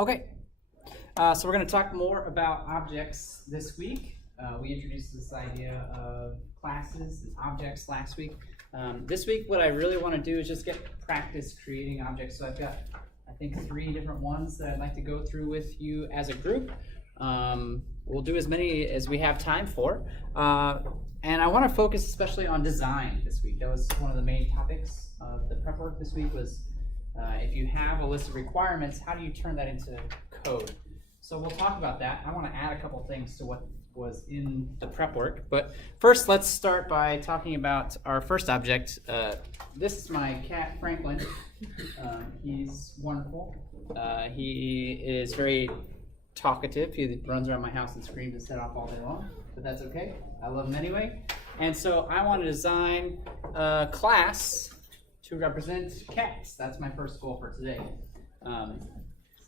Okay, so we're going to talk more about objects this week. We introduced this idea of classes and objects last week. This week, what I really want to do is just get practice creating objects. So I've got, I think, 3 different ones that I'd like to go through with you as a group. We'll do as many as we have time for. And I want to focus especially on design this week. That was one of the main topics of the prep work this week was if you have a list of requirements, how do you turn that into code? So we'll talk about that. I want to add a couple things to what was in the prep work. But first, let's start by talking about our first object. This is my cat, Franklin. He's wonderful. He is very talkative. He runs around my house and screams and set off all day long, but that's okay. I love him anyway. And so I want to design a class to represent cats. That's my first goal for today.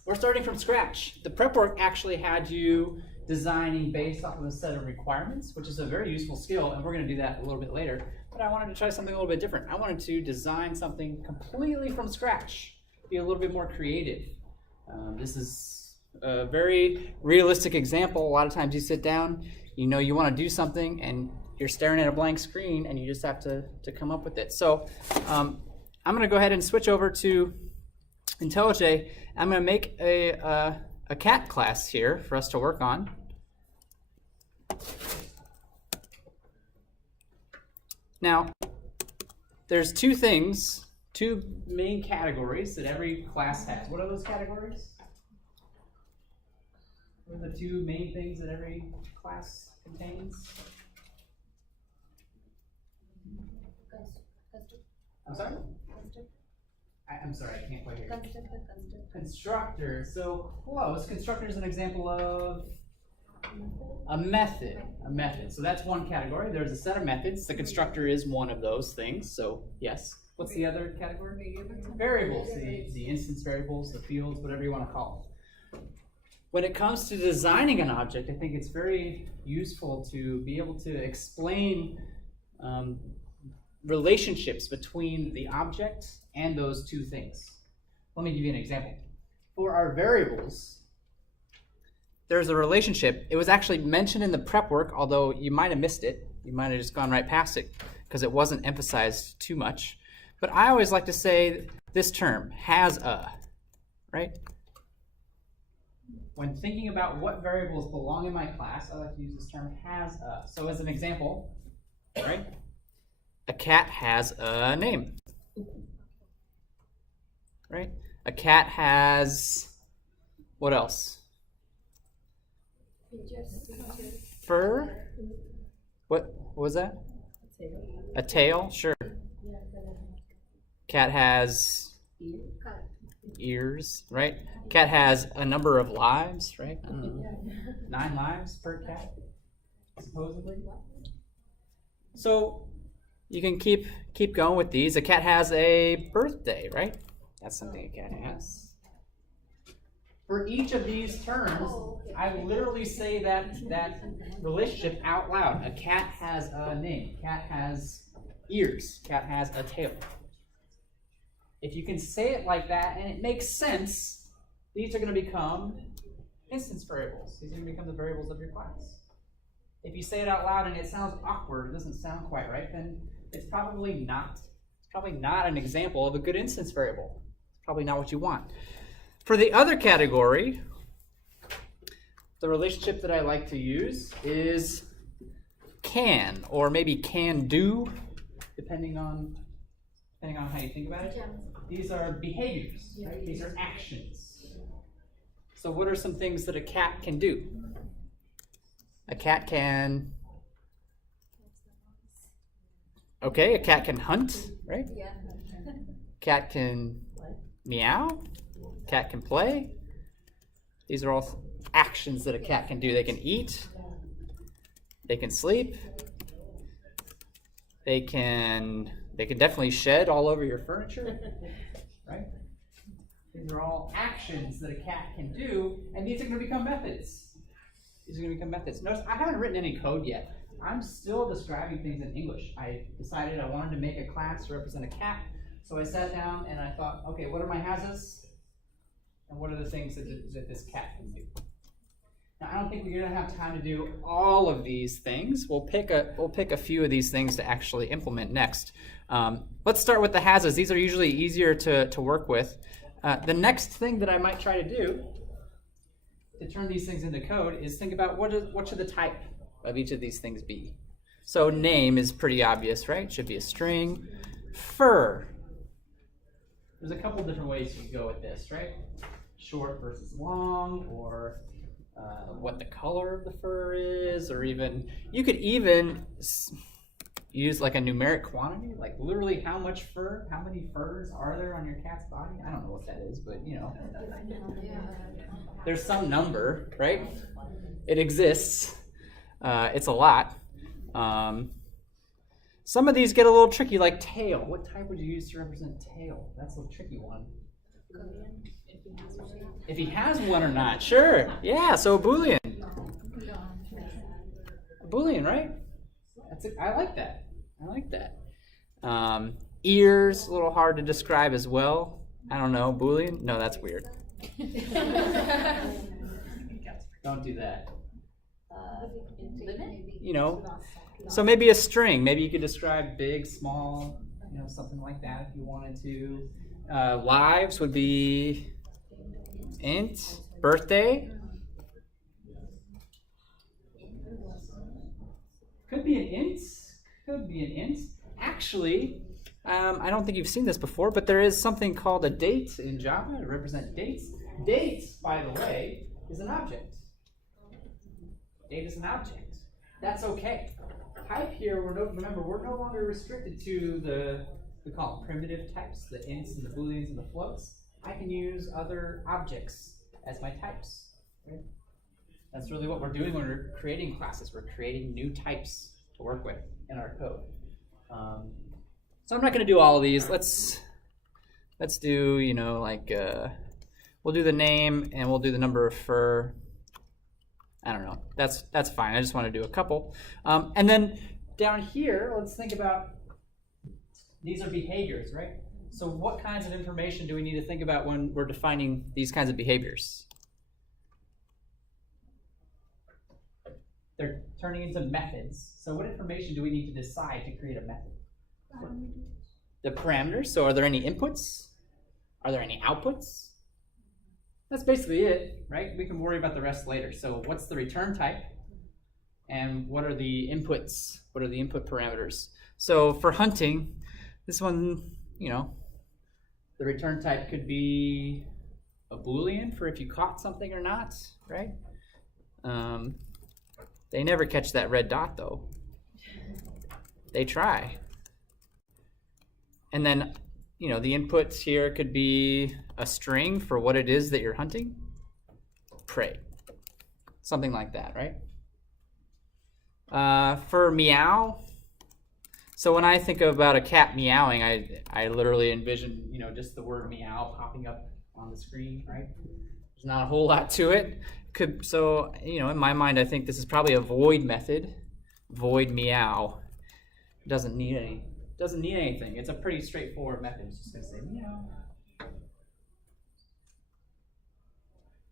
We're starting from scratch. The prep work actually had you designing based off of a set of requirements, which is a very useful skill, and we're going to do that a little bit later. But I wanted to try something a little bit different. I wanted to design something completely from scratch, be a little bit more creative. This is a very realistic example. A lot of times you sit down, you know you want to do something, and you're staring at a blank screen, and you just have to come up with it. So I'm going to go ahead and switch over to IntelliJ. I'm going to make a cat class here for us to work on. Now, there's 2 things, 2 main categories that every class has. What are those categories? What are the 2 main things that every class contains? I'm sorry? I'm sorry, I can't quite hear you. Constructor. So close. Constructor is an example of a method. A method. So that's one category. There's a set of methods. The constructor is one of those things. So yes. What's the other category? Variables. The instance variables, the fields, whatever you want to call them. When it comes to designing an object, I think it's very useful to be able to explain relationships between the object and those 2 things. Let me give you an example. For our variables, there's a relationship. It was actually mentioned in the prep work, although you might have missed it. You might have just gone right past it because it wasn't emphasized too much. But I always like to say this term, has a, right? When thinking about what variables belong in my class, I like to use this term, has a. So as an example, right? A cat has a name, right? A cat has, what else? Fur? What was that? A tail, sure. Cat has ears, right? Cat has a number of lives, right? 9 lives per cat, supposedly. So you can keep going with these. A cat has a birthday, right? That's something a cat has. For each of these terms, I literally say that relationship out loud. A cat has a name. Cat has ears. Cat has a tail. If you can say it like that and it makes sense, these are going to become instance variables. These are going to become the variables of your class. If you say it out loud and it sounds awkward, it doesn't sound quite right, then it's probably not an example of a good instance variable. It's probably not what you want. For the other category, the relationship that I like to use is can, or maybe can do, depending on how you think about it. These are behaviors, right? These are actions. So what are some things that a cat can do? A cat can, okay, a cat can hunt, right? Yeah. Cat can meow. Cat can play. These are all actions that a cat can do. They can eat. They can sleep. They can definitely shed all over your furniture, right? These are all actions that a cat can do, and these are going to become methods. Notice I haven't written any code yet. I'm still describing things in English. I decided I wanted to make a class to represent a cat, so I sat down and I thought, okay, what are my has's? And what are the things that this cat can do? Now, I don't think we're going to have time to do all of these things. We'll pick a few of these things to actually implement next. Let's start with the has's. These are usually easier to work with. The next thing that I might try to do to turn these things into code is think about what should the type of each of these things be. So name is pretty obvious, right? Should be a string. Fur. There's a couple different ways you can go with this, right? Short versus long, or what the color of the fur is, or even, you could even use like a numeric quantity, like literally how much fur, how many furs are there on your cat's body? I don't know what that is, but you know, there's some number, right? It exists. It's a lot. Some of these get a little tricky, like tail. What type would you use to represent tail? That's a tricky one. If he has one or not, sure. Yeah, so a Boolean. A Boolean, right? I like that. I like that. Ears, a little hard to describe as well. I don't know, Boolean? No, that's weird. Don't do that. You know, so maybe a string. Maybe you could describe big, small, you know, something like that if you wanted to. Lives would be int, birthday. Could be an int. Could be an int. Actually, I don't think you've seen this before, but there is something called a date in Java to represent dates. Date, by the way, is an object. Date is an object. That's okay. Type here, remember, we're no longer restricted to we call them primitive types, the ints and the booleans and the floats. I can use other objects as my types. Right? That's really what we're doing when we're creating classes. We're creating new types to work with in our code. So I'm not going to do all of these. Let's do, you know, like we'll do the name and we'll do the number of fur. I don't know. That's fine. I just want to do a couple. And then down here, let's think about, these are behaviors, right? So what kinds of information do we need to think about when we're defining these kinds of behaviors? They're turning into methods. So what information do we need to decide to create a method? The parameters. So are there any inputs? Are there any outputs? That's basically it, right? We can worry about the rest later. So what's the return type? And what are the inputs? What are the input parameters? So for hunting, this one, you know, the return type could be a Boolean for if you caught something or not, right? They never catch that red dot though. They try. And then, you know, the inputs here could be a string for what it is that you're hunting. Prey. Something like that, right? For meow, so when I think about a cat meowing, I literally envision, you know, just the word meow popping up on the screen, right? There's not a whole lot to it. So, you know, in my mind, I think this is probably a void method. Void meow. Doesn't need anything. It's a pretty straightforward method. It's just going to say meow.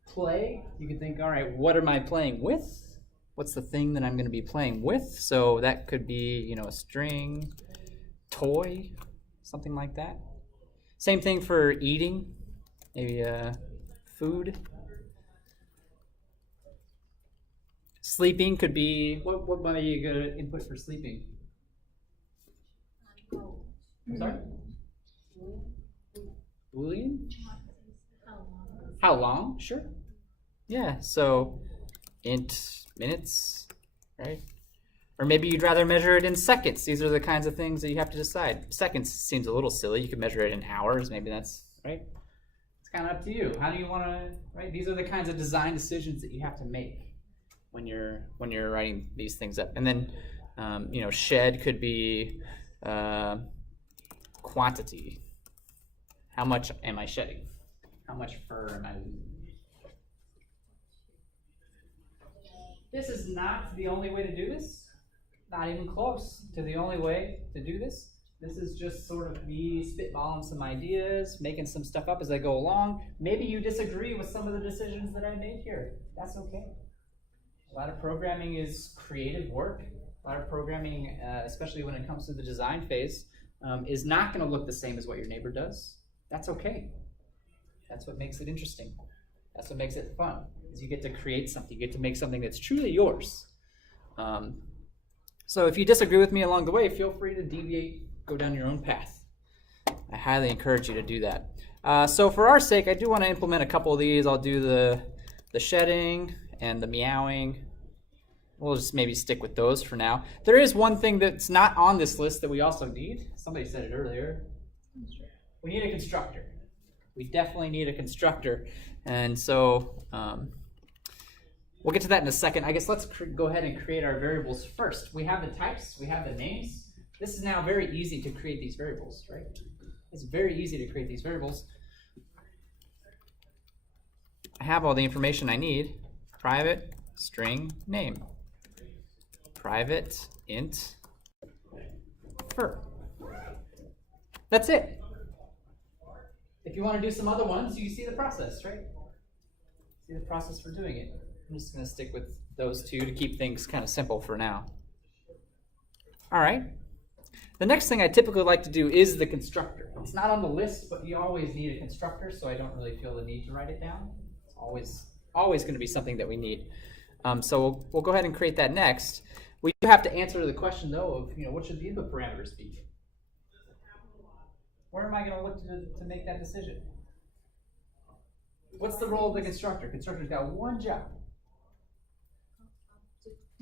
Play, you can think, all right, what am I playing with? What's the thing that I'm going to be playing with? So that could be, you know, a string, toy, something like that. Same thing for eating, maybe food. Sleeping could be, what might be a good input for sleeping? I'm sorry? Boolean? How long? Sure. Yeah, so int minutes, right? Or maybe you'd rather measure it in seconds. These are the kinds of things that you have to decide. Seconds seems a little silly. You could measure it in hours. Maybe that's, right? It's kind of up to you. How do you want to, right? These are the kinds of design decisions that you have to make when you're writing these things up. And then, you know, shed could be quantity. How much am I shedding? How much fur am I losing? This is not the only way to do this. Not even close to the only way to do this. This is just sort of me spitballing some ideas, making some stuff up as I go along. Maybe you disagree with some of the decisions that I made here. That's okay. A lot of programming is creative work. A lot of programming, especially when it comes to the design phase, is not going to look the same as what your neighbor does. That's okay. That's what makes it interesting. That's what makes it fun, is you get to create something. You get to make something that's truly yours. So if you disagree with me along the way, feel free to deviate, go down your own path. I highly encourage you to do that. So for our sake, I do want to implement a couple of these. I'll do the shedding and the meowing. We'll just maybe stick with those for now. There is one thing that's not on this list that we also need. Somebody said it earlier. We need a constructor. We definitely need a constructor. And so we'll get to that in a second. I guess let's go ahead and create our variables first. We have the types, we have the names. This is now very easy to create these variables, right? It's very easy to create these variables. I have all the information I need. Private string name. Private int fur. That's it. If you want to do some other ones, you see the process, right? See the process for doing it. I'm just going to stick with those two to keep things kind of simple for now. All right. The next thing I typically like to do is the constructor. It's not on the list, but you always need a constructor, so I don't really feel the need to write it down. It's always going to be something that we need. So we'll go ahead and create that next. We do have to answer the question, though, of what should the input parameters be? Where am I going to look to make that decision? What's the role of the constructor? Constructor's got one job.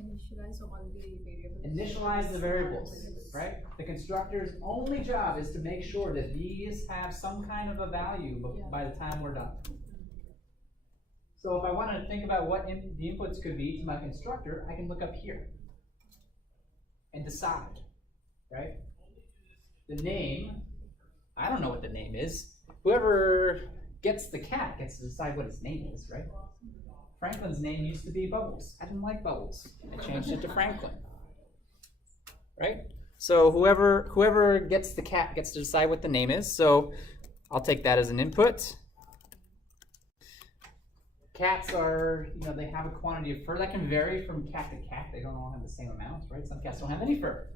Initialize all the variables. Initialize the variables, right? The constructor's only job is to make sure that these have some kind of a value by the time we're done. So if I want to think about what the inputs could be to my constructor, I can look up here and decide, right? The name, I don't know what the name is. Whoever gets the cat gets to decide what its name is, right? Franklin's name used to be Bubbles. I didn't like Bubbles. I changed it to Franklin. Right? So whoever gets the cat gets to decide what the name is. So I'll take that as an input. Cats are, they have a quantity of fur that can vary from cat to cat. They don't all have the same amounts, right? Some cats don't have any fur.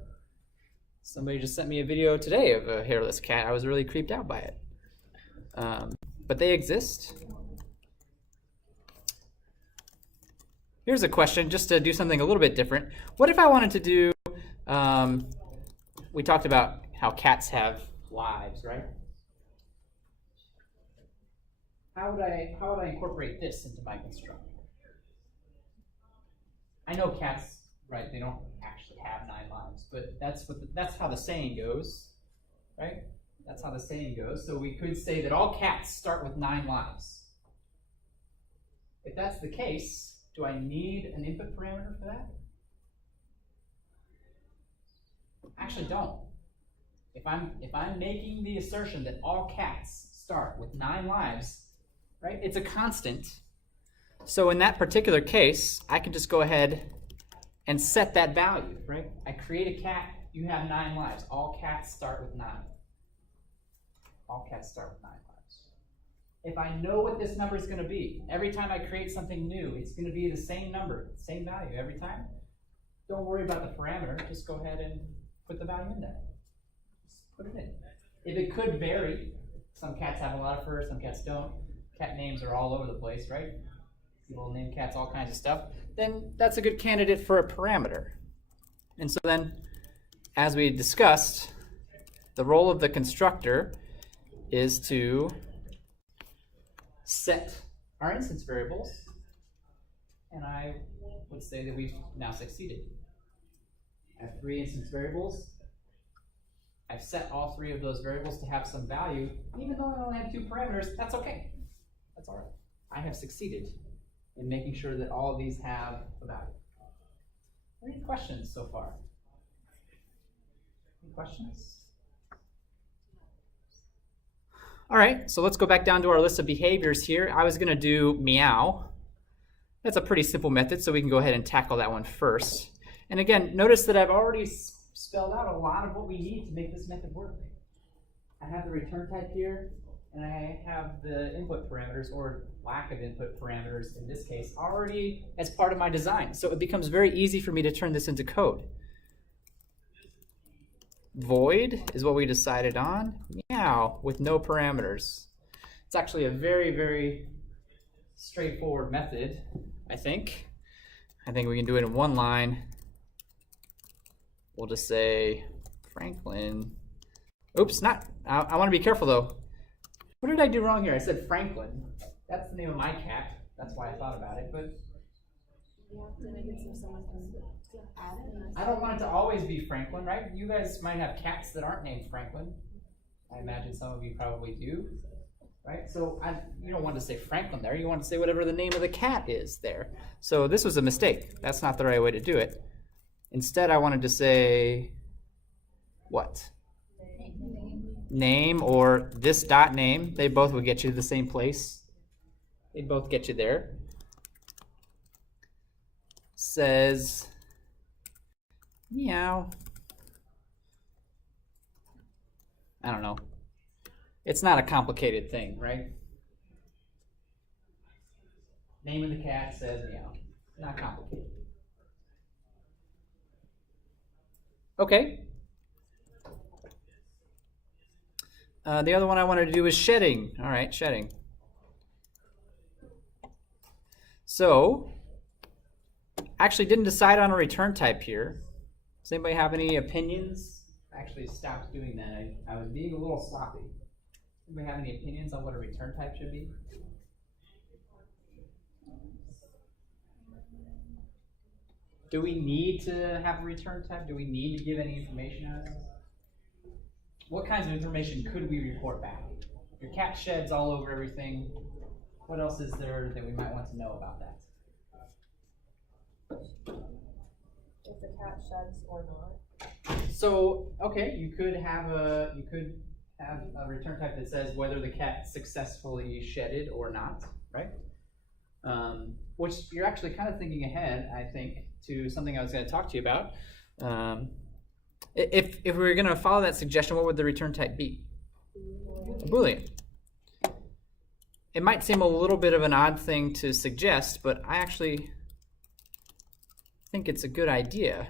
Somebody just sent me a video today of a hairless cat. I was really creeped out by it. But they exist. Here's a question, just to do something a little bit different. What if I wanted to do, we talked about how cats have lives, right? How would I incorporate this into my constructor? I know cats, right, they don't actually have 9 lives, but that's how the saying goes, right? That's how the saying goes. So we could say that all cats start with 9 lives. If that's the case, do I need an input parameter for that? Actually, don't. If I'm making the assertion that all cats start with 9 lives, right? It's a constant. So in that particular case, I can just go ahead and set that value, right? I create a cat, you have 9 lives. All cats start with 9. All cats start with 9 lives. If I know what this number is going to be, every time I create something new, it's going to be the same number, same value every time. Don't worry about the parameter. Just go ahead and put the value in there. Just put it in. If it could vary, some cats have a lot of fur, some cats don't. Cat names are all over the place, right? People name cats all kinds of stuff. Then that's a good candidate for a parameter. And so then, as we discussed, the role of the constructor is to set our instance variables, and I would say that we've now succeeded. I have 3 instance variables. I've set all 3 of those variables to have some value. Even though I only have 2 parameters, that's okay. That's all right. I have succeeded in making sure that all of these have a value. Any questions so far? Any questions? All right, so let's go back down to our list of behaviors here. I was going to do meow. That's a pretty simple method, so we can go ahead and tackle that one first. And again, notice that I've already spelled out a lot of what we need to make this method work. I have the return type here, and I have the input parameters, or lack of input parameters in this case, already as part of my design. So it becomes very easy for me to turn this into code. Void is what we decided on. Meow with no parameters. It's actually a very, very straightforward method, I think. I think we can do it in one line. We'll just say Franklin. Oops, not. I want to be careful though. What did I do wrong here? I said Franklin. That's the name of my cat. That's why I thought about it. But You have to make it so someone can add it. I don't want it to always be Franklin, right? You guys might have cats that aren't named Franklin. I imagine some of you probably do, right? So you don't want to say Franklin there. You want to say whatever the name of the cat is there. So this was a mistake. That's not the right way to do it. Instead, I wanted to say what? Name or this dot name. They both would get you to the same place. They both get you there. Says meow. I don't know. It's not a complicated thing, right? Name of the cat says meow. Not complicated. Okay. The other one I wanted to do is shedding. All right, shedding. So, actually didn't decide on a return type here. Does anybody have any opinions? I actually stopped doing that. I was being a little sloppy. Anybody have any opinions on what a return type should be? Do we need to have a return type? Do we need to give any information out of this? What kinds of information could we report back? Your cat sheds all over everything. What else is there that we might want to know about that? If the cat sheds or not. So, okay, you could have a return type that says whether the cat successfully shedded or not, right? Which you're actually kind of thinking ahead, I think, to something I was going to talk to you about. If we were going to follow that suggestion, what would the return type be? A Boolean. It might seem a little bit of an odd thing to suggest, but I actually think it's a good idea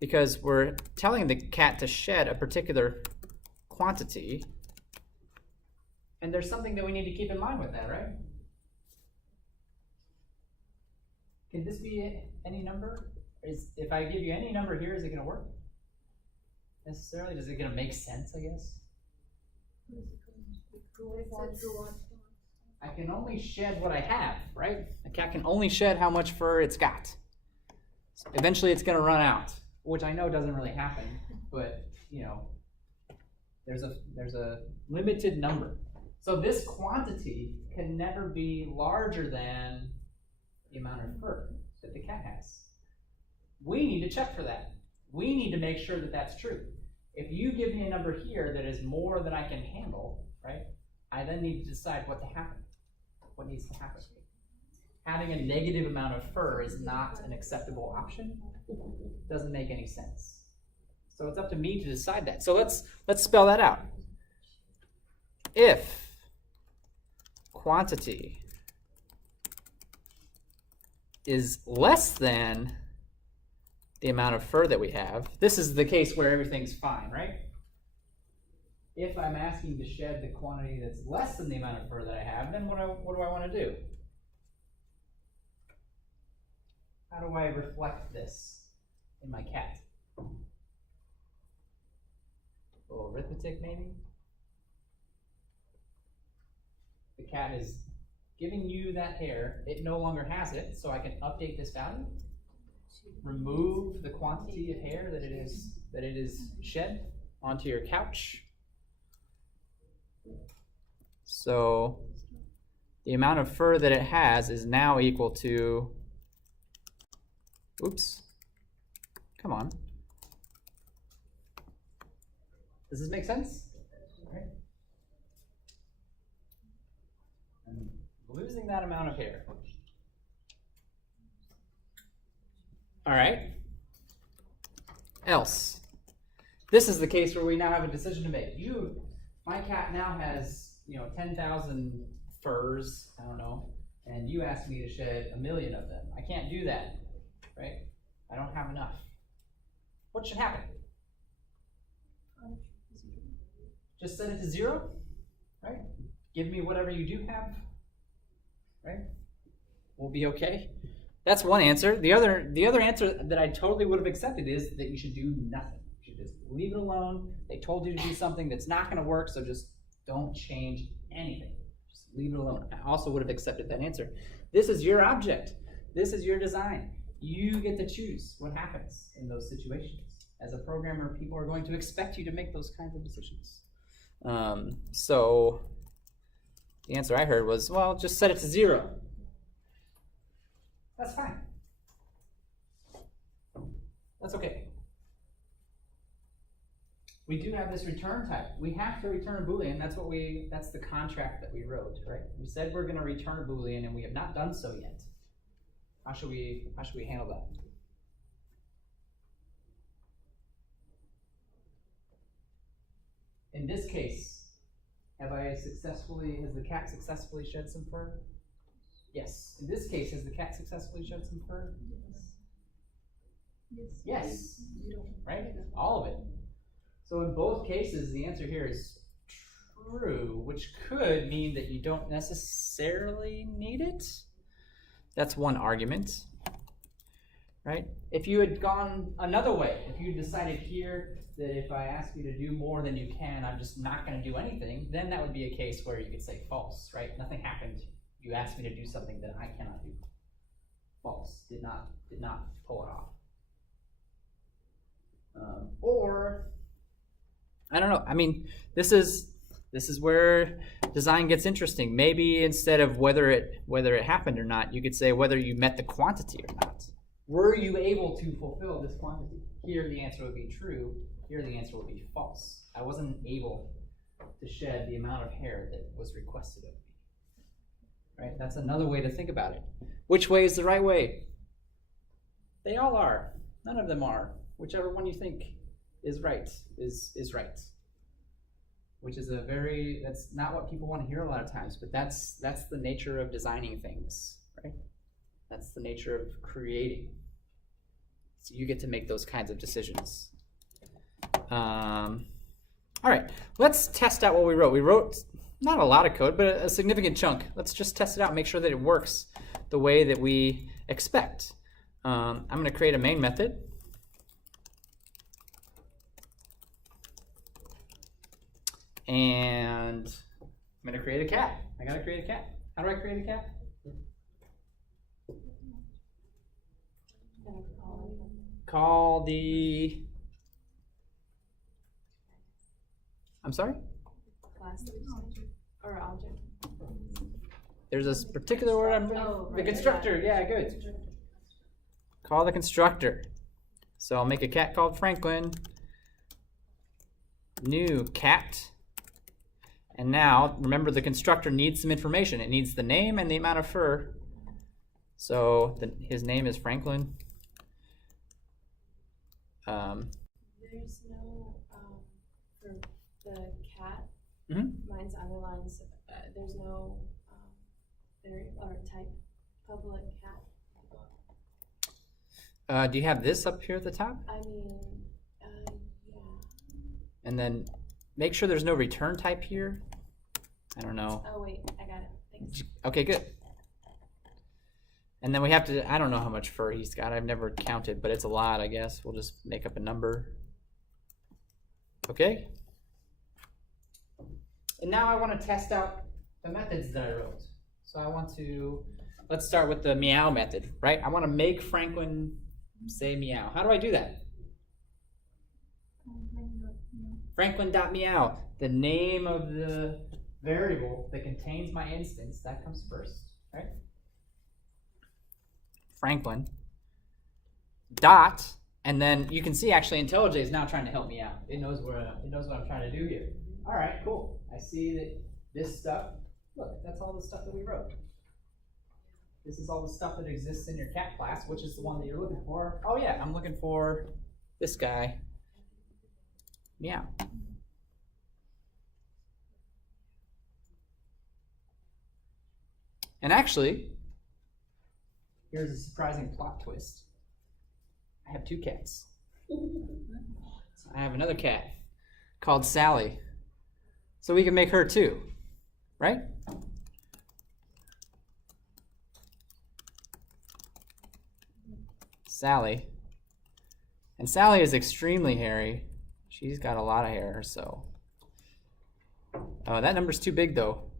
because we're telling the cat to shed a particular quantity, and there's something that we need to keep in mind with that, right? Can this be any number? If I give you any number here, is it going to work? Necessarily? Is it going to make sense, I guess? I can only shed what I have, right? A cat can only shed how much fur it's got. Eventually it's going to run out, which I know doesn't really happen, but you know, there's a limited number. So this quantity can never be larger than the amount of fur that the cat has. We need to check for that. We need to make sure that that's true. If you give me a number here that is more than I can handle, right, I then need to decide what to happen. What needs to happen? Having a negative amount of fur is not an acceptable option. Doesn't make any sense. So it's up to me to decide that. So let's spell that out. If quantity is less than the amount of fur that we have, this is the case where everything's fine, right? If I'm asking to shed the quantity that's less than the amount of fur that I have, then what do I want to do? How do I reflect this in my cat? A little arithmetic, maybe? The cat is giving you that hair. It no longer has it, so I can update this value. Remove the quantity of hair that it is shed onto your couch. So the amount of fur that it has is now equal to, oops, come on. Does this make sense? All right. I'm losing that amount of hair. All right. Else. this is the case where we now have a decision to make. My cat now has 10,000 furs, I don't know, and you asked me to shed 1 million of them. I can't do that, right? I don't have enough. What should happen? Just set it to 0, right? Give me whatever you do have, right? We'll be okay. That's one answer. The other answer that I totally would have accepted is that you should do nothing. You should just leave it alone. They told you to do something that's not going to work, so just don't change anything. Just leave it alone. I also would have accepted that answer. This is your object. This is your design. You get to choose what happens in those situations. As a programmer, people are going to expect you to make those kinds of decisions. So the answer I heard was, well, just set it to 0. That's fine. That's okay. We do have this return type. We have to return a Boolean. That's the contract that we wrote, right? We said we're going to return a Boolean, and we have not done so yet. How should we handle that? In this case, has the cat successfully shed some fur? Yes. In this case, has the cat successfully shed some fur? Yes. Right? All of it. So in both cases, the answer here is true, which could mean that you don't necessarily need it. That's one argument, right? If you had gone another way, if you decided here that if I ask you to do more than you can, I'm just not going to do anything, then that would be a case where you could say false, right? Nothing happened. You asked me to do something that I cannot do. False. Did not pull it off. Or I don't know. I mean, this is where design gets interesting. Maybe instead of whether it happened or not, you could say whether you met the quantity or not. Were you able to fulfill this quantity? Here the answer would be true. Here the answer would be false. I wasn't able to shed the amount of hair that was requested of me. Right? That's another way to think about it. Which way is the right way? They all are. None of them are. Whichever one you think is right is right. Which is that's not what people want to hear a lot of times, but that's the nature of designing things, right? That's the nature of creating. So you get to make those kinds of decisions. All right, let's test out what we wrote. We wrote not a lot of code, but a significant chunk. Let's just test it out, make sure that it works the way that we expect. I'm going to create a main method. And I'm going to create a cat. I got to create a cat. How do I create a cat? Call the... I'm sorry? Class or object. There's a particular word I'm... The constructor. Yeah, good. Call the constructor. So I'll make a cat called Franklin. New cat. And now, remember, the constructor needs some information. It needs the name and the amount of fur. So his name is Franklin. There's no, for the cat, mine's underlines, there's no variable or type, public cat. Do you have this up here at the top? I mean, yeah. And then make sure there's no return type here. I don't know. Oh wait, I got it. Thanks. Okay, good. And then we have to, I don't know how much fur he's got. I've never counted, but it's a lot, I guess. We'll just make up a number. Okay? And now I want to test out the methods that I wrote. So I want to, let's start with the meow method, right? I want to make Franklin say meow. How do I do that? Franklin.meow. The name of the variable that contains my instance, that comes first, right? Franklin dot, and then you can see actually IntelliJ is now trying to help me out. It knows what I'm trying to do here. All right, cool. I see that this stuff, look, that's all the stuff that we wrote. This is all the stuff that exists in your cat class, which is the one that you're looking for. Oh yeah, I'm looking for this guy. meow. And actually, here's a surprising plot twist. I have two cats. So I have another cat called Sally. So we can make her too, right? Sally. And Sally is extremely hairy. She's got a lot of hair, so. Oh, that number's too big though.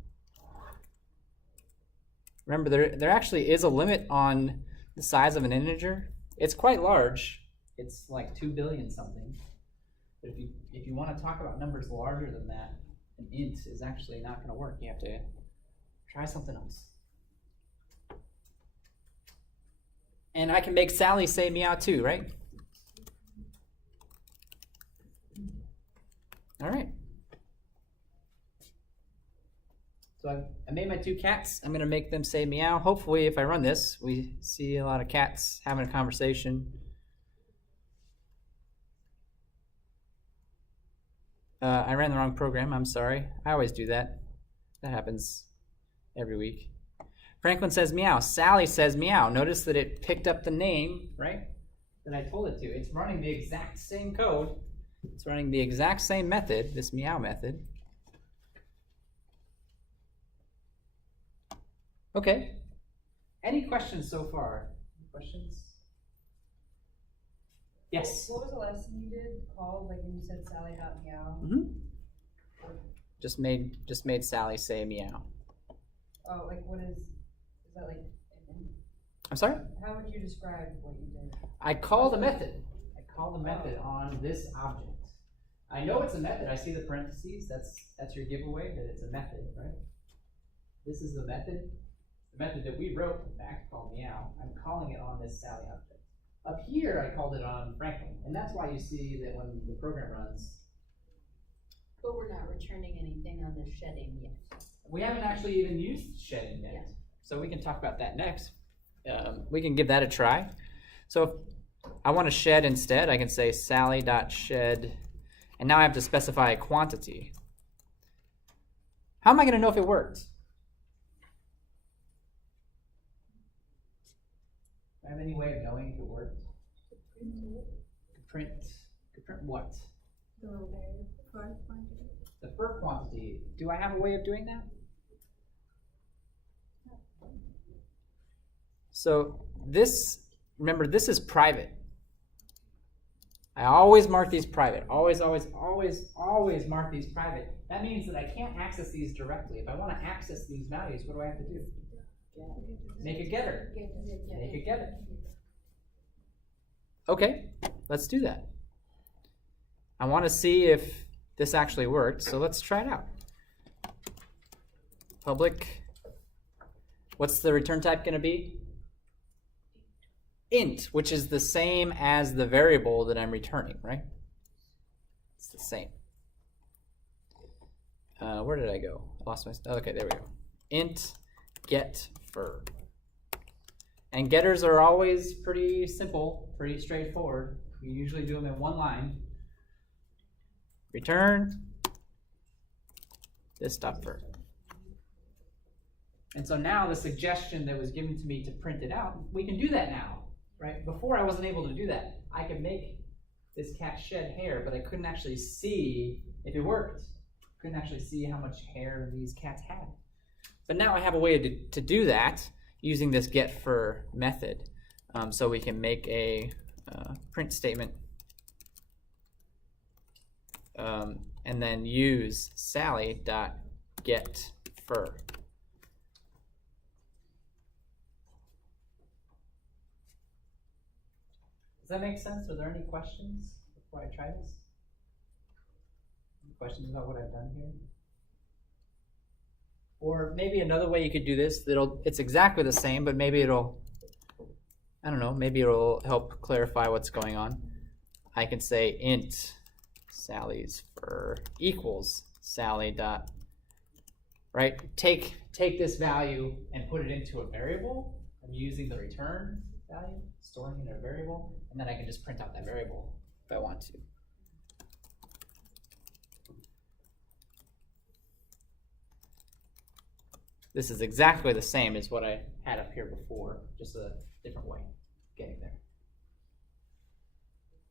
Remember, there actually is a limit on the size of an integer. It's quite large. It's like 2 billion something. But if you want to talk about numbers larger than that, an int is actually not going to work. You have to try something else. And I can make Sally say meow too, right? All right. So I made my two cats. I'm going to make them say meow. Hopefully, if I run this, we see a lot of cats having a conversation. I ran the wrong program. I'm sorry. I always do that. That happens every week. Franklin says meow. Sally says meow. Notice that it picked up the name, right, that I told it to. It's running the exact same code. It's running the exact same method, this meow method. Okay. Any questions so far? Questions? Yes. What was the lesson you did called, like when you said Sally.meow? Just made Sally say meow. Oh, like what is that like? I'm sorry? How would you describe what you did? I called a method. I called a method on this object. I know it's a method. I see the parentheses. That's your giveaway that it's a method, right? This is the method. The method that we wrote, in fact, called meow. I'm calling it on this Sally object. Up here, I called it on Franklin, and that's why you see that when the program runs. But we're not returning anything on the shedding yet. We haven't actually even used shedding yet, so we can talk about that next. We can give that a try. So if I want to shed instead, I can say Sally.shed, and now I have to specify a quantity. How am I going to know if it worked? Do I have any way of knowing if it worked? Print what? The fur quantity. Do I have a way of doing that? So this, remember, this is private. I always mark these private. Always mark these private. That means that I can't access these directly. If I want to access these values, what do I have to do? Make a getter. Make a getter. Okay, let's do that. I want to see if this actually worked, so let's try it out. Public. What's the return type going to be? Int, which is the same as the variable that I'm returning, right? It's the same. Where did I go? I lost my. Okay, there we go. Int getfur. And getters are always pretty simple, pretty straightforward. We usually do them in one line. Return this dot fur. And so now the suggestion that was given to me to print it out, we can do that now, right? Before I wasn't able to do that. I could make this cat shed hair, but I couldn't actually see if it worked. Couldn't actually see how much hair these cats had. But now I have a way to do that using this getfur method. So we can make a print statement and then use Sally.getFur. Does that make sense? Are there any questions before I try this? Any questions about what I've done here? Or maybe another way you could do this, it's exactly the same, but maybe it'll, I don't know, maybe it'll help clarify what's going on. I can say int Sally's fur equals Sally dot, right? Take this value and put it into a variable. I'm using the return value, storing in a variable, and then I can just print out that variable if I want to. This is exactly the same as what I had up here before, just a different way of getting there.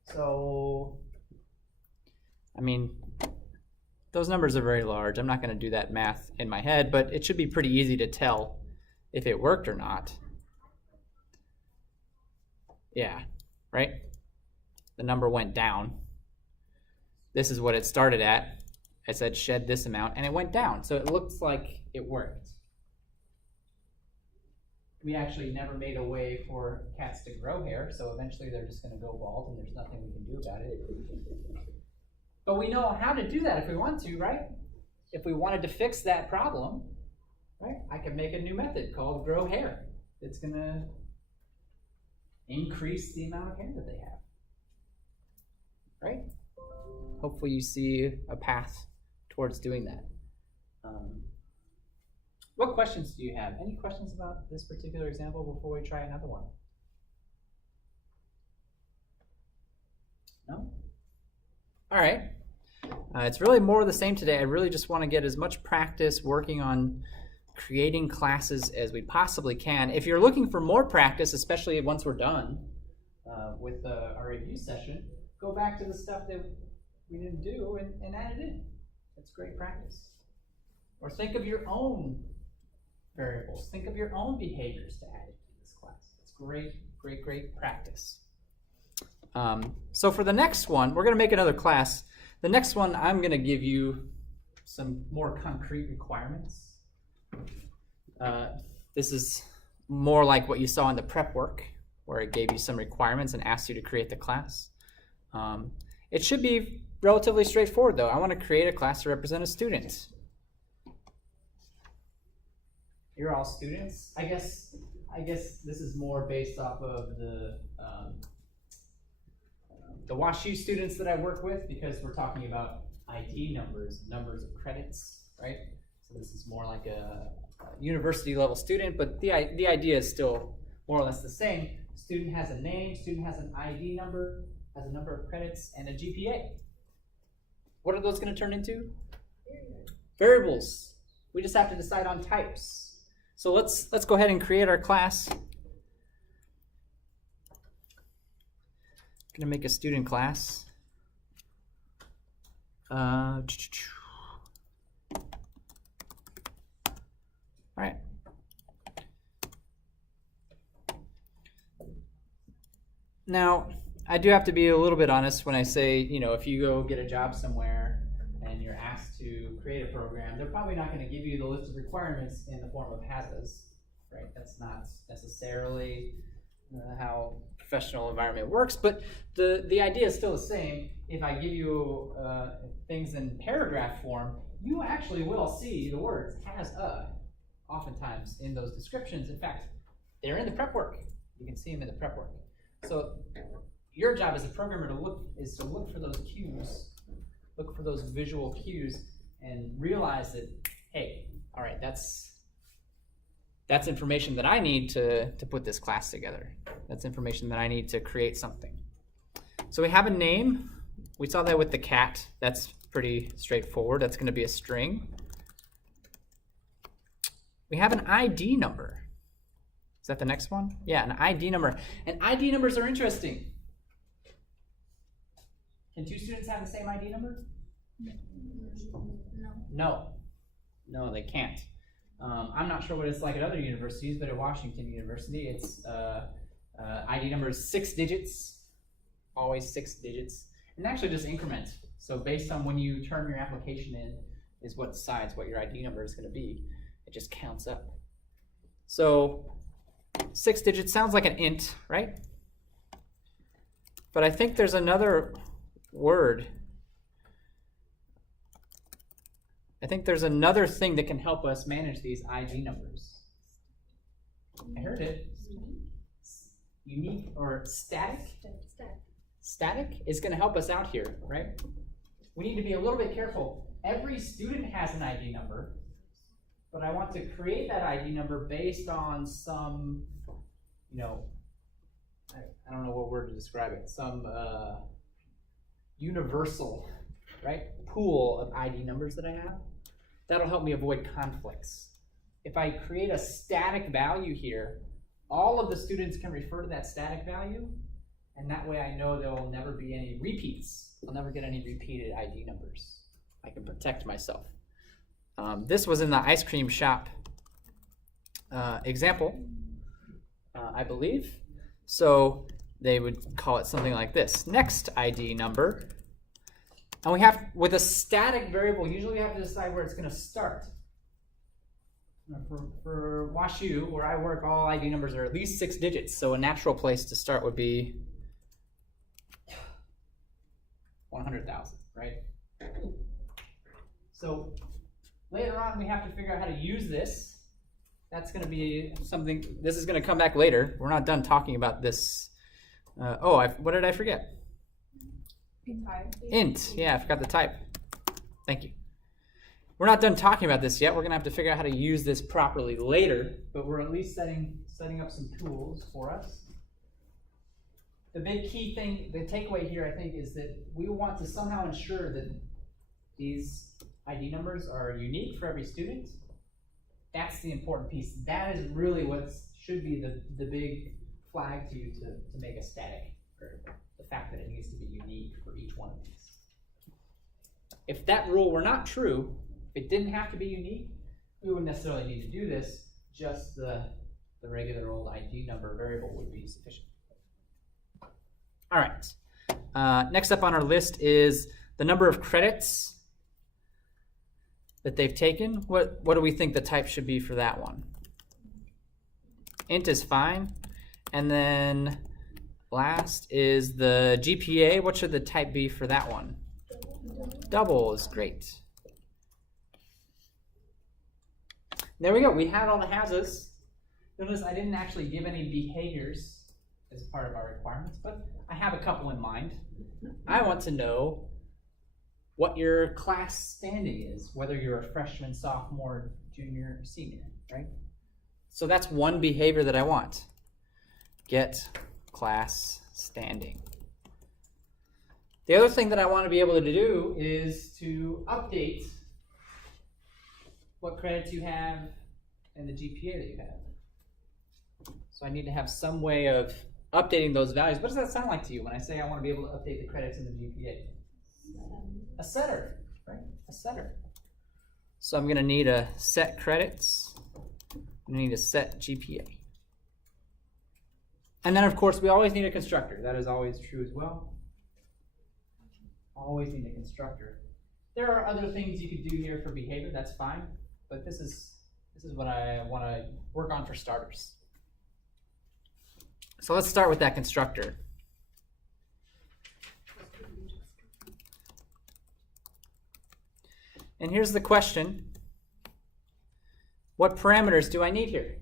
So, I mean, those numbers are very large. I'm not going to do that math in my head, but it should be pretty easy to tell if it worked or not. Yeah, right? The number went down. This is what it started at. I said shed this amount, and it went down. So it looks like it worked. We actually never made a way for cats to grow hair, so eventually they're just going to go bald, and there's nothing we can do about it. But we know how to do that if we want to, right? If we wanted to fix that problem, right? I could make a new method called grow hair. It's going to increase the amount of hair that they have, right? Hopefully you see a path towards doing that. What questions do you have? Any questions about this particular example before we try another one? No? All right. It's really more of the same today. I really just want to get as much practice working on creating classes as we possibly can. If you're looking for more practice, especially once we're done with our review session, go back to the stuff that we didn't do and add it in. That's great practice. Or think of your own variables. Think of your own behaviors to add into this class. It's great, great, great practice. So for the next one, we're going to make another class. The next one, I'm going to give you some more concrete requirements. This is more like what you saw in the prep work, where it gave you some requirements and asked you to create the class. It should be relatively straightforward, though. I want to create a class to represent a student. You're all students. I guess this is more based off of the WashU students that I work with, because we're talking about ID numbers, numbers of credits, right? So this is more like a university level student, but the idea is still more or less the same. Student has a name, student has an ID number, has a number of credits, and a GPA. What are those going to turn into? Variables. We just have to decide on types. So let's go ahead and create our class. I'm going to make a student class. All right. Now, I do have to be a little bit honest when I say, if you go get a job somewhere and you're asked to create a program, they're probably not going to give you the list of requirements in the form of HASAs, right? That's not necessarily how professional environment works, but the idea is still the same. If I give you things in paragraph form, you actually will see the words has a oftentimes in those descriptions. In fact, they're in the prep work. You can see them in the prep work. So your job as a programmer to look for those cues, look for those visual cues, and realize that, hey, all right, that's information that I need to put this class together. That's information that I need to create something. So we have a name. We saw that with the cat. That's pretty straightforward. That's going to be a string. We have an ID number. Is that the next one? Yeah, an ID number. And ID numbers are interesting. Can two students have the same ID number? No, they can't. I'm not sure what it's like at other universities, but at Washington University, it's ID number is 6 digits, always 6 digits, and actually just increment. So based on when you turn your application in is what decides what your ID number is going to be. It just counts up. So 6 digits sounds like an int, right? But I think there's another word. I think there's another thing that can help us manage these ID numbers. I heard it. Unique or static? Static is going to help us out here, right? We need to be a little bit careful. Every student has an ID number, but I want to create that ID number based on some, I don't know what word to describe it, some universal, right, pool of ID numbers that I have. That'll help me avoid conflicts. if I create a static value here, all of the students can refer to that static value, and that way I know there will never be any repeats. I'll never get any repeated ID numbers. I can protect myself. This was in the ice cream shop example, I believe. So they would call it something like this: next ID number. And we have, with a static variable, usually we have to decide where it's going to start. For WashU, where I work, all ID numbers are at least 6 digits. So a natural place to start would be 100,000, right? So later on, we have to figure out how to use this. That's going to be something, this is going to come back later. We're not done talking about this. What did I forget? Int. Yeah, I forgot the type. Thank you. We're not done talking about this yet. We're going to have to figure out how to use this properly later, but we're at least setting up some tools for us. The big key thing, the takeaway here, I think, is that we want to somehow ensure that these ID numbers are unique for every student. That's the important piece. That is really what should be the big flag to you to make a static variable. The fact that it needs to be unique for each one of these. If that rule were not true, if it didn't have to be unique, we wouldn't necessarily need to do this. Just the regular old ID number variable would be sufficient. All right. Next up on our list is the number of credits that they've taken. What do we think the type should be for that one? Int is fine. And then last is the GPA. What should the type be for that one? Double is great. There we go. We had all the houses. Notice I didn't actually give any behaviors as part of our requirements, but I have a couple in mind. I want to know what your class standing is, whether you're a freshman, sophomore, junior, or senior, right? So that's one behavior that I want. Get class standing. The other thing that I want to be able to do is to update what credits you have and the GPA that you have. So I need to have some way of updating those values. What does that sound like to you when I say I want to be able to update the credits and the GPA? A setter, right? A setter. So I'm going to need a set credits. I'm going to need a set GPA. And then, of course, we always need a constructor. That is always true as well. Always need a constructor. There are other things you could do here for behavior. That's fine. But this is what I want to work on for starters. So let's start with that constructor. And here's the question. What parameters do I need here?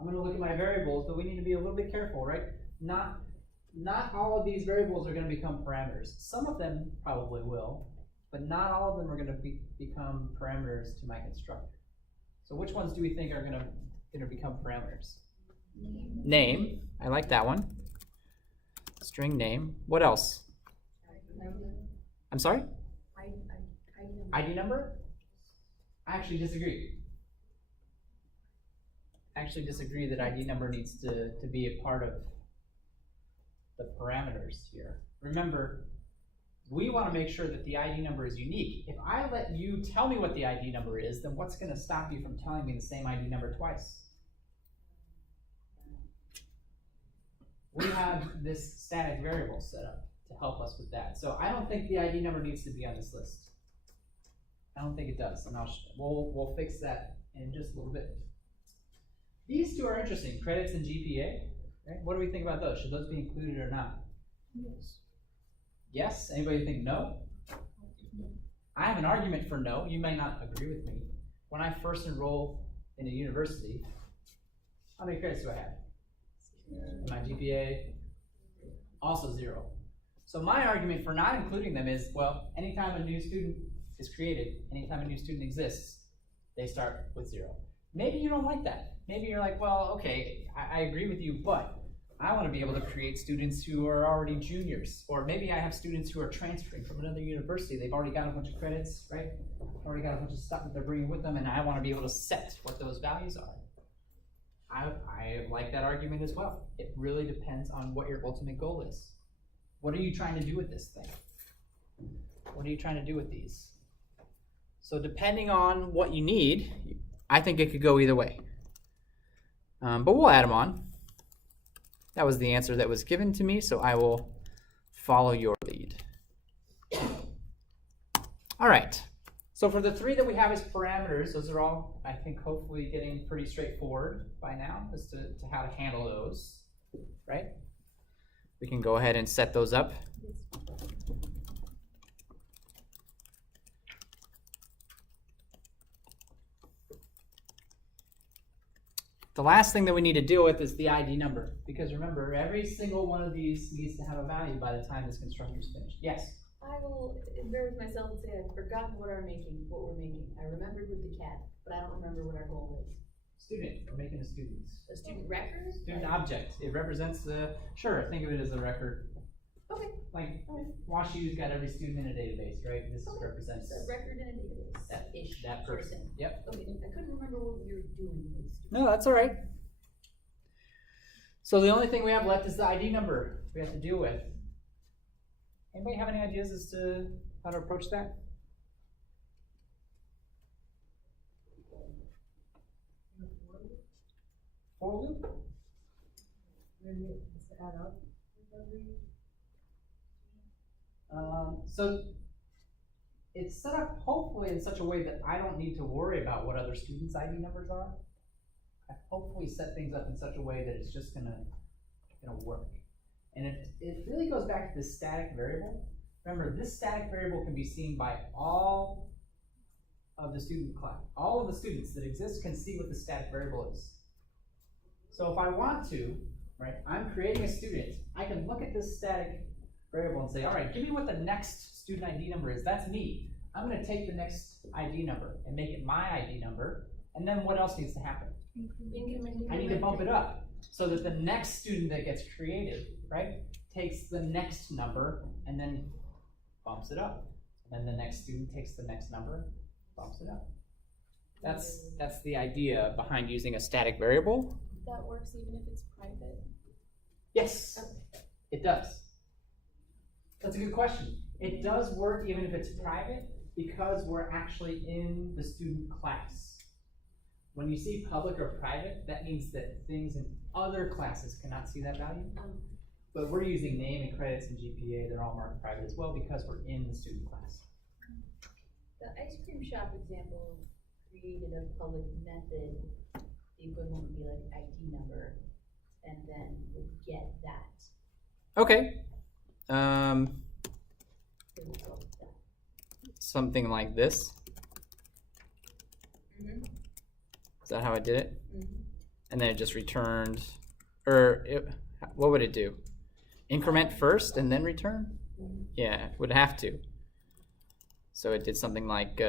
I'm going to look at my variables, but we need to be a little bit careful, right? Not all of these variables are going to become parameters. Some of them probably will, but not all of them are going to become parameters to my constructor. So which ones do we think are going to become parameters? Name. I like that one. String name. What else? I'm sorry? ID number? I actually disagree. That ID number needs to be a part of the parameters here. Remember, we want to make sure that the ID number is unique. If I let you tell me what the ID number is, then what's going to stop you from telling me the same ID number twice? We have this static variable set up to help us with that. So I don't think the ID number needs to be on this list. I don't think it does, and we'll fix that in just a little bit. These two are interesting, credits and GPA. Right? What do we think about those? Should those be included or not? Yes. Yes? Anybody think no? I have an argument for no. You may not agree with me. When I first enrolled in a university, how many credits do I have? And my GPA? Also 0. So my argument for not including them is, well, anytime a new student is created, anytime a new student exists, they start with 0. Maybe you don't like that. Maybe you're like, well, okay, I agree with you, but I want to be able to create students who are already juniors, or maybe I have students who are transferring from another university. They've already got a bunch of credits, right? Already got a bunch of stuff that they're bringing with them, and I want to be able to set what those values are. I like that argument as well. It really depends on what your ultimate goal is. What are you trying to do with this thing? What are you trying to do with these? So depending on what you need, I think it could go either way. But we'll add them on. That was the answer that was given to me, so I will follow your lead. All right. So for the three that we have as parameters, those are all, I think, hopefully getting pretty straightforward by now as to how to handle those, right? We can go ahead and set those up. The last thing that we need to deal with is the ID number, because remember, every single one of these needs to have a value by the time this constructor is finished. Yes? I will embarrass myself and say I've forgotten what we're making. I remembered with the cat, but I don't remember what our goal is. Student. We're making a student. A student record? Student object. It represents the, sure, think of it as a record. Okay. Like, WashU's got every student in a database, right? This represents a record in a database. That person. Yep. Okay, I couldn't remember what we were doing with students. No, that's all right. So the only thing we have left is the ID number we have to deal with. Anybody have any ideas as to how to approach that? For loop? So it's set up hopefully in such a way that I don't need to worry about what other students' ID numbers are. I hopefully set things up in such a way that it's just gonna work. And it really goes back to this static variable. Remember, this static variable can be seen by all of the student class. All of the students that exist can see what the static variable is. So if I want to, right, I'm creating a student, I can look at this static variable and say, all right, give me what the next student ID number is. That's me. I'm going to take the next ID number and make it my ID number. And then what else needs to happen? I need to bump it up so that the next student that gets created, right, takes the next number and then bumps it up. And then the next student takes the next number, bumps it up. That's the idea behind using a static variable. That works even if it's private? Yes, it does. That's a good question. It does work even if it's private because we're actually in the student class. When you see public or private, that means that things in other classes cannot see that value. But we're using name and credits and GPA, they're all marked private as well because we're in the student class. The ice cream shop example created a public method. The equivalent would be like ID number, and then would get that. Okay. The result of that. Something like this. Is that how I did it? And then it just returned, what would it do? Increment first and then return? Yeah, it would have to. So it did something like,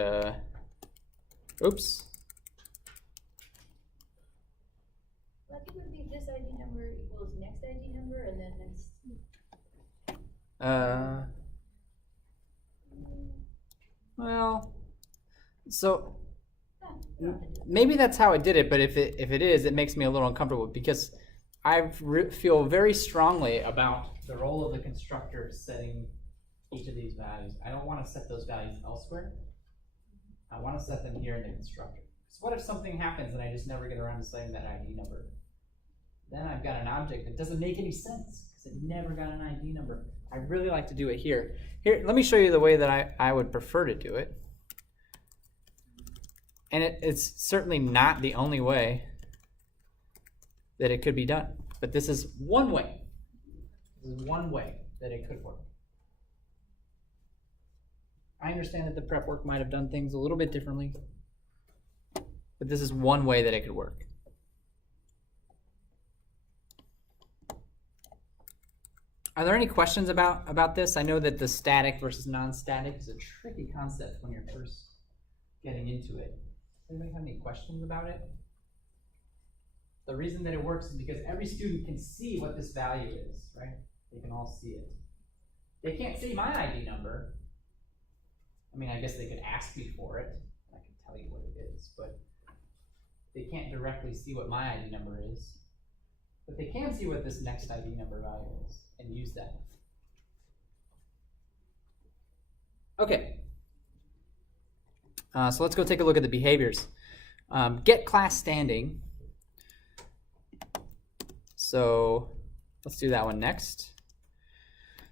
oops. Like it would be this ID number equals next ID number and then next. Well, so maybe that's how I did it, but if it is, it makes me a little uncomfortable because I feel very strongly about the role of the constructor setting each of these values. I don't want to set those values elsewhere. I want to set them here in the constructor. So what if something happens and I just never get around to setting that ID number? Then I've got an object that doesn't make any sense because it never got an ID number. I really like to do it here. Here, let me show you the way that I would prefer to do it. And it's certainly not the only way that it could be done. But this is one way. This is one way that it could work. I understand that the prep work might have done things a little bit differently. But this is one way that it could work. Are there any questions about this? I know that the static versus non-static is a tricky concept when you're first getting into it. Does anybody have any questions about it? The reason that it works is because every student can see what this value is, right? They can all see it. They can't see my ID number. I mean, I guess they could ask me for it. I can tell you what it is, but they can't directly see what my ID number is. But they can see what this next ID number value is and use that. Okay. So let's go take a look at the behaviors. Get class standing. So let's do that one next.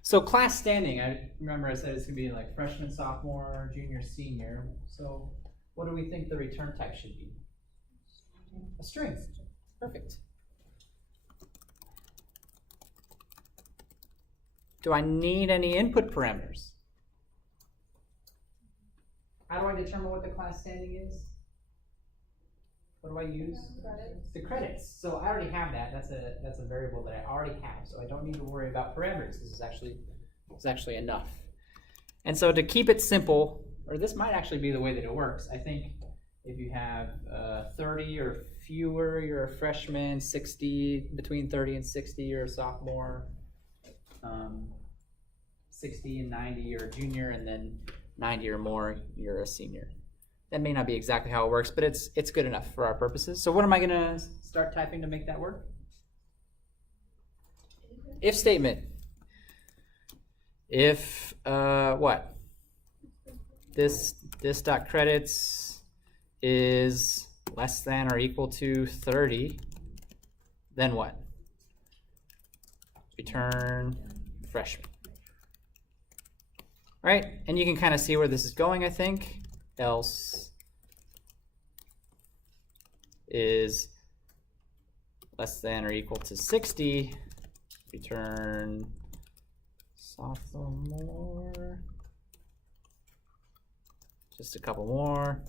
So class standing, I remember I said it's going to be like freshman, sophomore, junior, senior. So what do we think the return type should be? A string. Perfect. Do I need any input parameters? How do I determine what the class standing is? What do I use? Credits. The credits. So I already have that. That's a variable that I already have. So I don't need to worry about parameters. This is actually enough. And so to keep it simple, or this might actually be the way that it works. I think if you have 30 or fewer, you're a freshman. 60, between 30 and 60, you're a sophomore. 60 and 90, you're a junior, and then 90 or more, you're a senior. That may not be exactly how it works, but it's good enough for our purposes. So what am I going to start typing to make that work? If statement. If what? This dot credits is less than or equal to 30, then what? Return freshman. Right? And you can kind of see where this is going, I think. Else is less than or equal to 60, return sophomore. Just a couple more.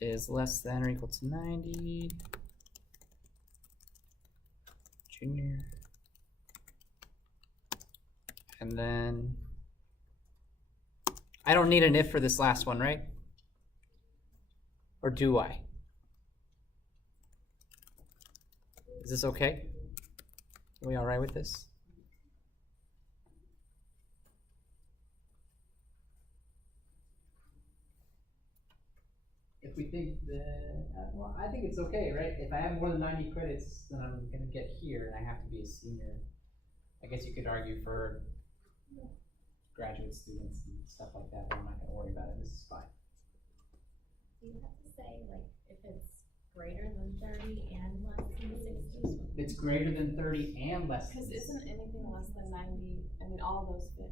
Is less than or equal to 90, junior. And then I don't need an if for this last one, right? Or do I? Is this okay? Are we all right with this? If we think that, well, I think it's okay, right? If I have more than 90 credits, then I'm going to get here, and I have to be a senior. I guess you could argue for graduate students and stuff like that, but I'm not going to worry about it. This is fine. Do you have to say, like, if it's greater than 30 and less than 60? It's greater than 30 and less than Because 60. isn't anything less than 90, I mean, all those fit.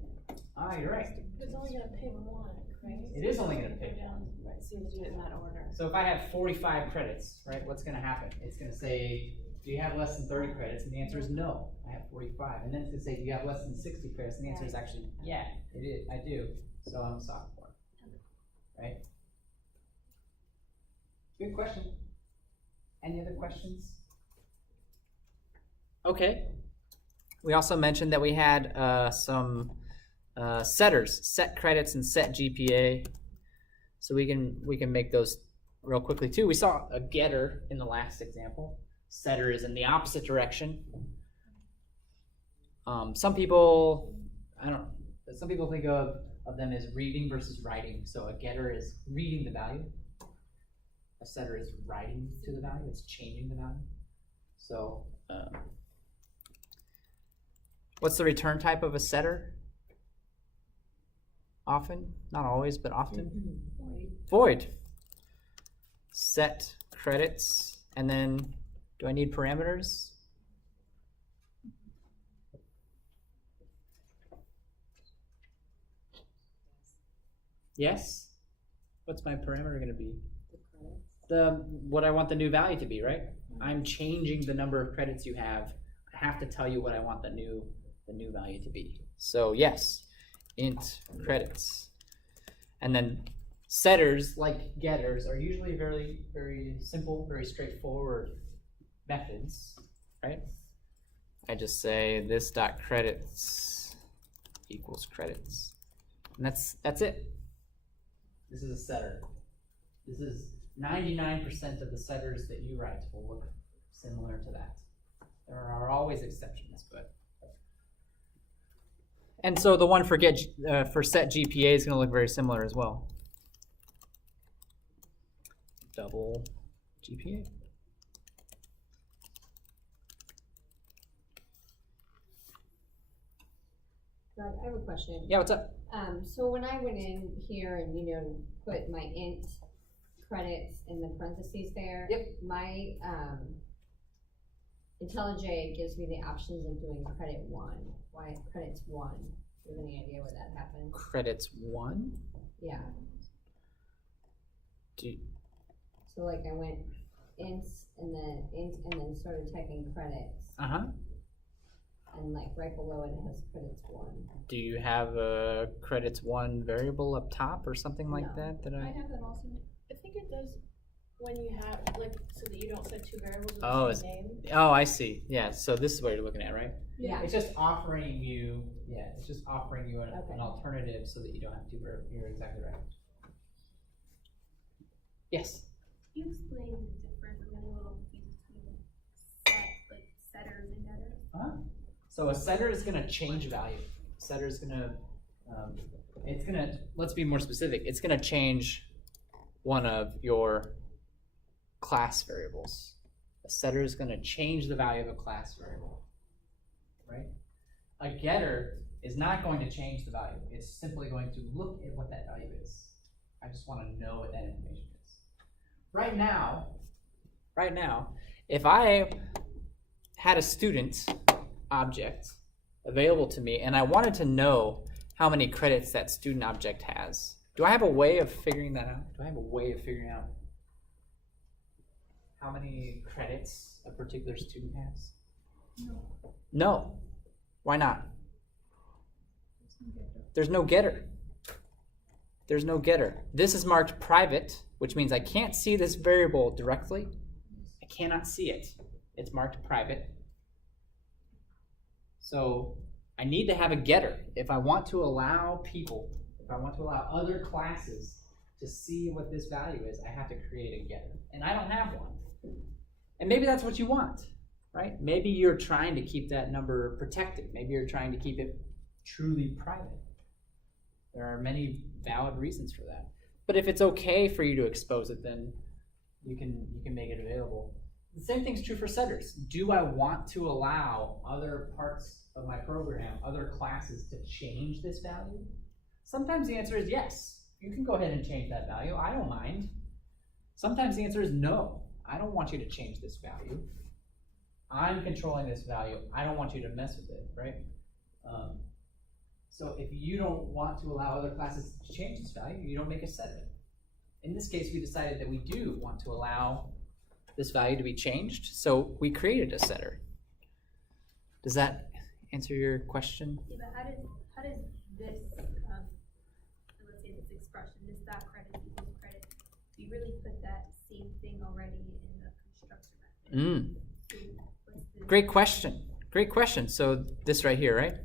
Ah, you're right. It's only gonna pick one, right? It is only going to pick one. Right, so you have to do it in that order. So if I have 45 credits, right, what's going to happen? It's going to say, do you have less than 30 credits? And the answer is no, I have 45. And then it's going to say, do you have less than 60 credits? And the answer is actually, yeah, it is, I do. So I'm a sophomore, right? Good question. Any other questions? Okay. We also mentioned that we had some setters, set credits and set GPA. So we can make those real quickly too. We saw a getter in the last example. Setter is in the opposite direction. Some people think of them as reading versus writing. So a getter is reading the value. A setter is writing to the value. It's changing the value. So what's the return type of a setter? Often, not always, but often. Void. Set credits, and then do I need parameters? Yes? What's my parameter going to be? What I want the new value to be, right? I'm changing the number of credits you have. I have to tell you what I want the new value to be. So yes, int credits. And then setters, like getters, are usually very, very simple, very straightforward methods, right? I just say this dot credits equals credits. And that's it. This is a setter. This is 99% of the setters that you write will look similar to that. There are always exceptions, but. And so the one for set GPA is going to look very similar as well. Double GPA. Doug, I have a question. Yeah, what's up? So when I went in here and, put my int credits in the parentheses there. Yep. My, IntelliJ gives me the options of doing credit 1. Why credits 1? Do you have any idea where that happened? Credits 1? Yeah. Do So like I went int and then started typing credits. Uh-huh. And like right below it has credits 1. Do you have a credits 1 variable up top or something like No. that? I have that also. I think it does when you have, like, so that you don't set two variables with Oh, the same name. Oh, I see. Yeah, so this is what you're looking at, right? Yeah. It's just offering you, it's just offering you an Okay. alternative so that you don't have to, you're exactly right. Yes? You explained the difference. I'm getting a little confused between setters and getters. Uh-huh. So a setter is going to change value. Setter is going to, let's be more specific. It's going to change one of your class variables. A setter is going to change the value of a class variable, right? A getter is not going to change the value. It's simply going to look at what that value is. I just want to know what that information is. Right now, if I had a student object available to me and I wanted to know how many credits that student object has, do I have a way of figuring that out? Do I have a way of figuring out how many credits a particular student has? No. Why not? There's no getter. There's no getter. This is marked private, which means I can't see this variable directly. I cannot see it. It's marked private. So I need to have a getter. If I want to allow other classes to see what this value is, I have to create a getter. And I don't have one. And maybe that's what you want, right? Maybe you're trying to keep that number protected. Maybe you're trying to keep it truly private. There are many valid reasons for that. But if it's okay for you to expose it, then you can make it available. The same thing's true for setters. Do I want to allow other parts of my program, other classes, to change this value? Sometimes the answer is yes. You can go ahead and change that value. I don't mind. Sometimes the answer is no. I don't want you to change this value. I'm controlling this value. I don't want you to mess with it, right? So if you don't want to allow other classes to change this value, you don't make a setter. In this case, we decided that we do want to allow this value to be changed, so we created a setter. Does that answer your question? Yeah, but how does this, let's say this expression, this dot credit equals credit, we really put that same thing already in the constructor method. So what's the Great question. Great question. So this right here, right? right,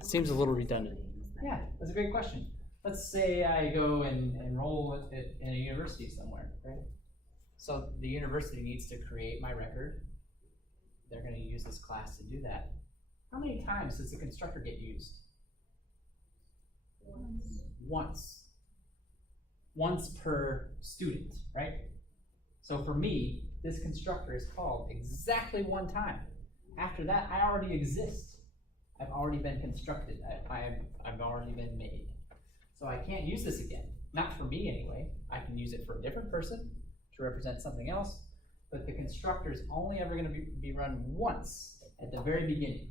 so Seems a little redundant. use that? Yeah, that's a great question. Let's say I go and enroll in a university somewhere, right? So the university needs to create my record. They're going to use this class to do that. How many times does the constructor get used? Once. Once per student, right? So for me, this constructor is called exactly one time. After that, I already exist. I've already been constructed. I've already been made. So I can't use this again. Not for me anyway. I can use it for a different person to represent something else, but the constructor is only ever going to be run once at the very beginning.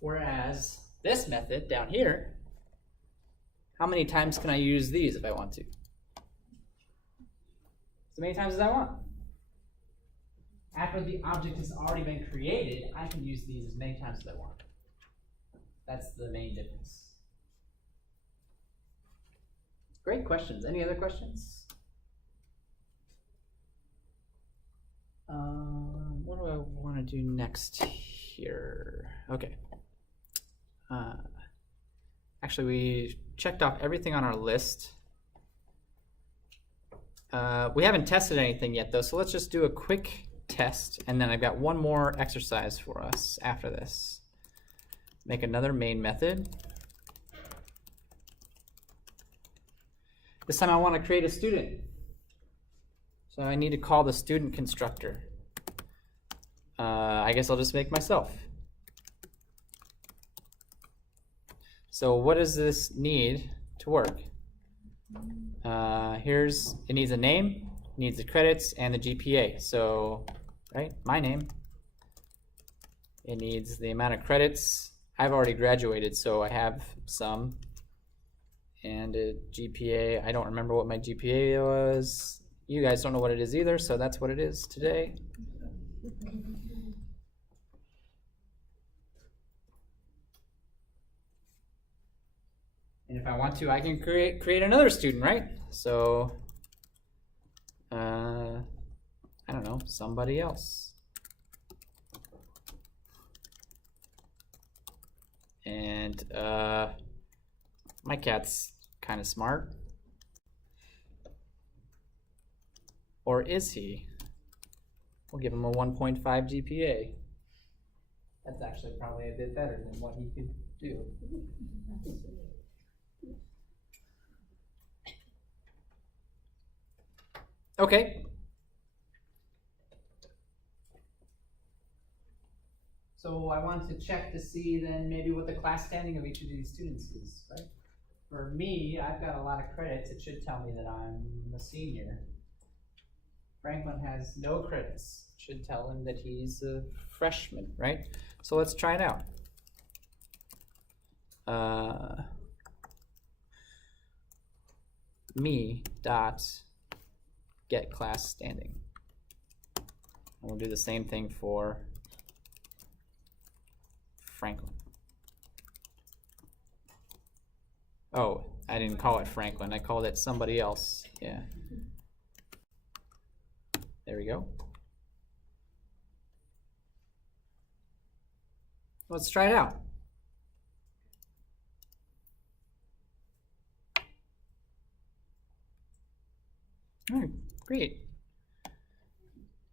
Whereas this method down here, how many times can I use these if I want to? As many times as I want. After the object has already been created, I can use these as many times as I want. That's the main difference. Great questions. Any other questions? What do I want to do next here? Okay. Actually, we checked off everything on our list. We haven't tested anything yet though, so let's just do a quick test, and then I've got one more exercise for us after this. Make another main method. This time I want to create a student. So I need to call the student constructor. I guess I'll just make myself. So what does this need to work? It needs a name, needs the credits, and the GPA. So, right, my name. It needs the amount of credits. I've already graduated, so I have some. And a GPA, I don't remember what my GPA was. You guys don't know what it is either, so that's what it is today. And if I want to, I can create another student, right? So, I don't know, somebody else. And my cat's kind of smart. Or is he? We'll give him a 1.5 GPA. That's actually probably a bit better than what he could do. Okay. So I wanted to check to see then maybe what the class standing of each of these students is, right? For me, I've got a lot of credits. It should tell me that I'm a senior. Franklin has no credits. It should tell him that he's a freshman, right? So let's try it out. Me dot get class standing. And we'll do the same thing for Franklin. Oh, I didn't call it Franklin. I called it somebody else. Yeah. There we go. Let's try it out. All right, great. It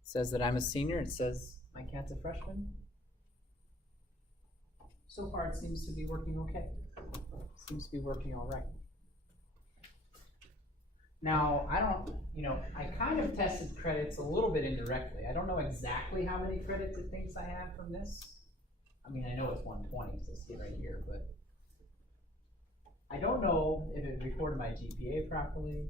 says that I'm a senior. It says my cat's a freshman. So far, it seems to be working okay. Seems to be working all right. Now, I kind of tested credits a little bit indirectly. I don't know exactly how many credits it thinks I have from this. I mean, I know it's 120, so see it right here, but I don't know if it recorded my GPA properly.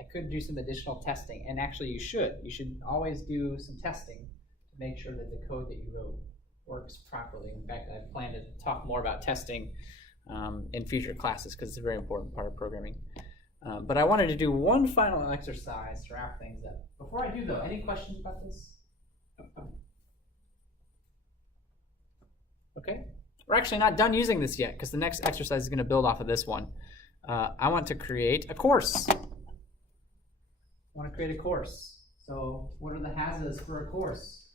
I could do some additional testing, and actually you should. You should always do some testing to make sure that the code that you wrote works properly. In fact, I plan to talk more about testing in future classes because it's a very important part of programming. But I wanted to do one final exercise to wrap things up. Before I do though, any questions about this? Okay, we're actually not done using this yet because the next exercise is going to build off of this one. I want to create a course. I want to create a course. So what are the hazes for a course?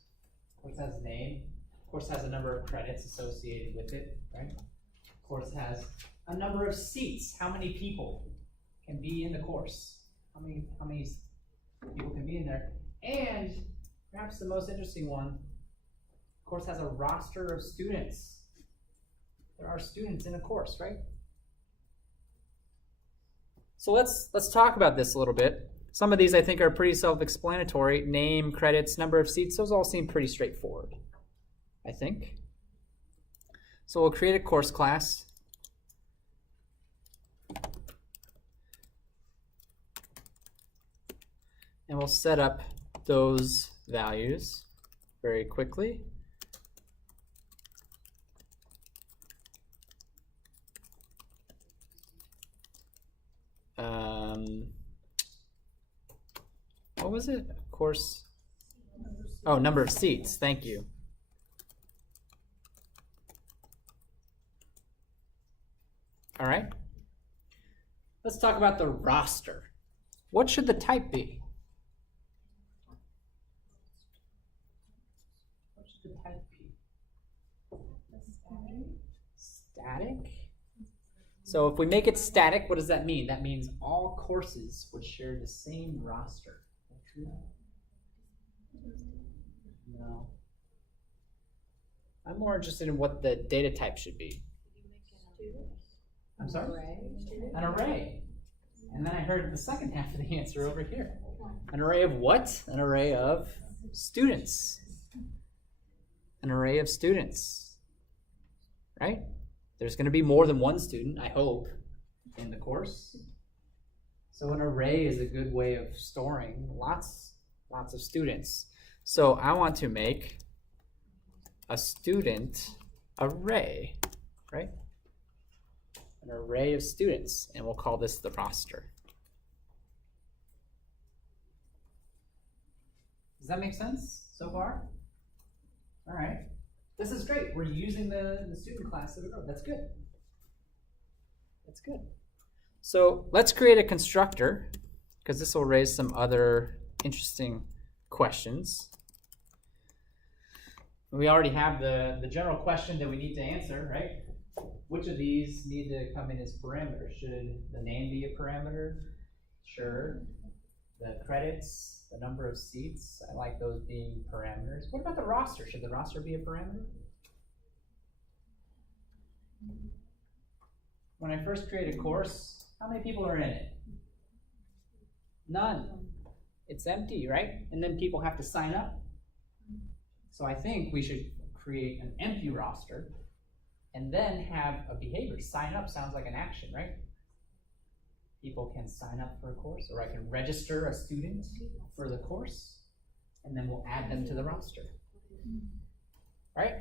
Course has a name. Course has a number of credits associated with it, right? Course has a number of seats. How many people can be in the course? How many people can be in there? And perhaps the most interesting one, course has a roster of students. There are students in a course, right? So let's talk about this a little bit. Some of these I think are pretty self-explanatory. Name, credits, number of seats, those all seem pretty straightforward, I think. So we'll create a course class. And we'll set up those values very quickly. What was it? Course. Oh, number of seats. Thank you. All right. Let's talk about the roster. What should the type be? What should the type be? Static? So if we make it static, what does that mean? That means all courses would share the same roster. Is that true? No. I'm more interested in what the data type should be. I'm sorry? An array. And then I heard the second half of the answer over here. An array of what? An array of students. An array of students. Right? There's going to be more than one student, I hope, in the course. So an array is a good way of storing lots of students. So I want to make a student array, right? An array of students, and we'll call this the roster. Does that make sense so far? All right. This is great. We're using the student class that we wrote. That's good. That's good. So let's create a constructor, because this will raise some other interesting questions. We already have the general question that we need to answer, right? Which of these need to come in as parameters? Should the name be a parameter? Sure. The credits, the number of seats, I like those being parameters. What about the roster? Should the roster be a parameter? When I first create a course, how many people are in it? None. It's empty, right? And then people have to sign up. So I think we should create an empty roster and then have a behavior. Sign up sounds like an action, right? People can sign up for a course, or I can register a student for the course, and then we'll add them to the roster. Right?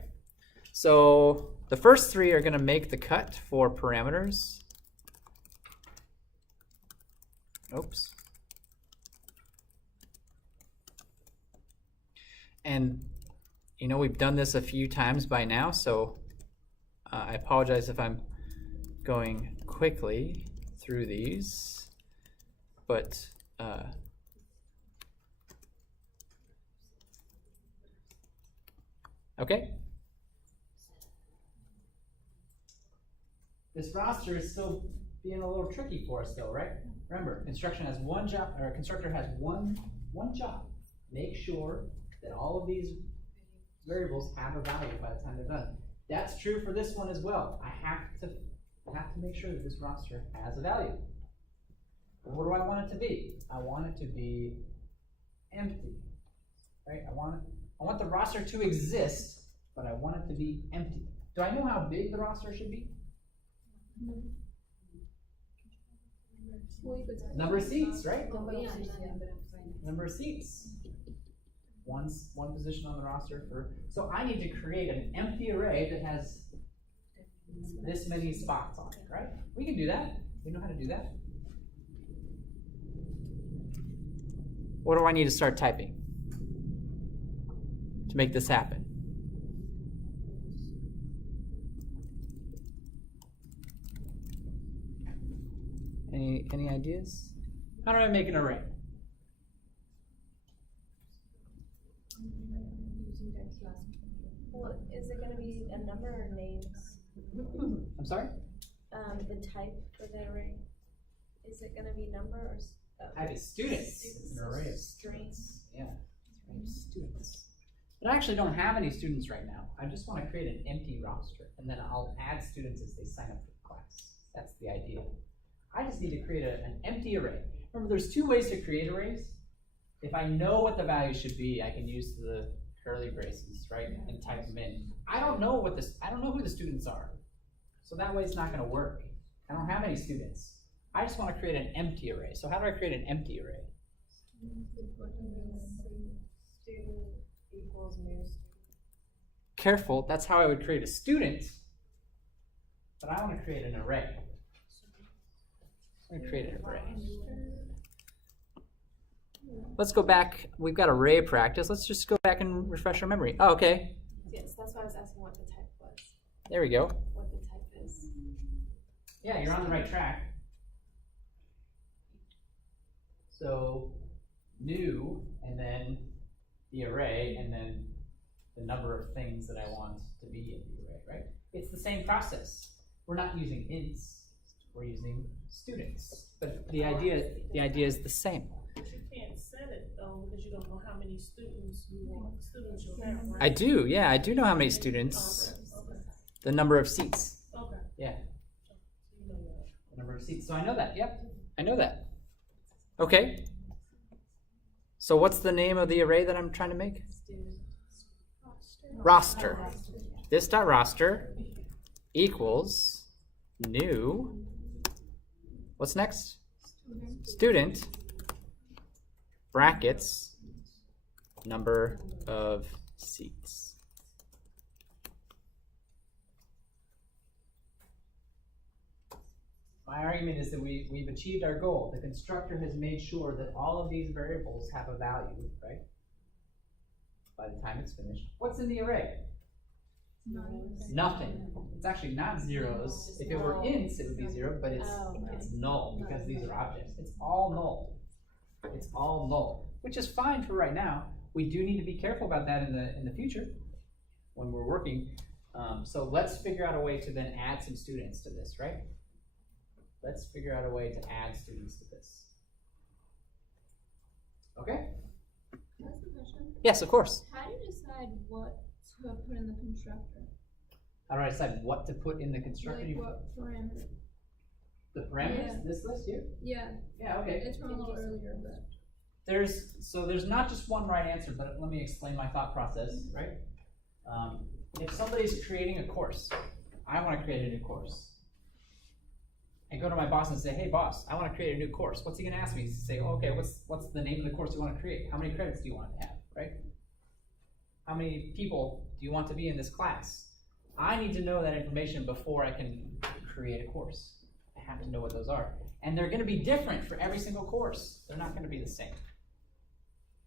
So the first three are going to make the cut for parameters. Oops. And you know, we've done this a few times by now, so I apologize if I'm going quickly through these, but okay. This roster is still being a little tricky for us though, right? Remember, construction has one job, or constructor has one job. Make sure that all of these variables have a value by the time they're done. That's true for this one as well. I have to make sure that this roster has a value. But what do I want it to be? I want it to be empty, right? I want the roster to exist, but I want it to be empty. Do I know how big the roster should be? Number of seats, right? Number of seats. One position on the roster for. So I need to create an empty array that has this many spots on it, right? We can do that. We know how to do that. What do I need to start typing to make this happen? Any ideas? How do I make an array? Well, is it going to be a number or names? I'm sorry? The type for the array. Is it going to be number or Type is students. An array of strings? Yeah, array of students. But I actually don't have any students right now. I just want to create an empty roster, and then I'll add students as they sign up for the class. That's the idea. I just need to create an empty array. Remember, there's two ways to create arrays. If I know what the value should be, I can use the curly braces, right, and type them in. I don't know who the students are, so that way it's not going to work. I don't have any students. I just want to create an empty array. So how do I create an empty array? Student equals new student. Careful, that's how I would create a student, but I want to create an array. I'm going to create an array. Let's go back. We've got array practice. Let's just go back and refresh our memory. Oh, okay. Yes, that's why I was asking what the type was. There we go. What the type is. Yeah, you're on the right track. So new, and then the array, and then the number of things that I want to be in the array, right? It's the same process. We're not using ints. we're using students. But the idea is the same. But you can't set it though, because you don't know how many students you'll have, right? I do, yeah, I do know how many students, Okay. the number of seats. Okay. Yeah, So you know that. the number of seats. So I know that, yep, I know that. Okay. So what's the name of the array that I'm trying to make? Roster. This dot roster equals new. What's next? Student brackets number of seats. My argument is that we've achieved our goal. The constructor has made sure that all of these variables have a value, right? By the time it's finished. What's in the array? Nothing. It's actually not zeros. If it were ints, it would be 0, but it's null because these are objects. It's all null. It's all null, which is fine for right now. We do need to be careful about that in the future when we're working. So let's figure out a way to then add some students to this, right? Let's figure out a way to add students to this. Okay? Can I ask a question? Yes, of course. How do you decide what to put in the constructor? How do I decide what to put in the constructor? Like what parameter? The parameters? Yeah. This list here? Yeah, Yeah, okay. it's from a little earlier, but. There's not just one right answer, but let me explain my thought process, right? If somebody's creating a course, I want to create a new course. I go to my boss and say, hey boss, I want to create a new course. What's he going to ask me? He's going to say, oh, okay, what's the name of the course you want to create? How many credits do you want to have, right? How many people do you want to be in this class? I need to know that information before I can create a course. I have to know what those are. And they're going to be different for every single course. They're not going to be the same.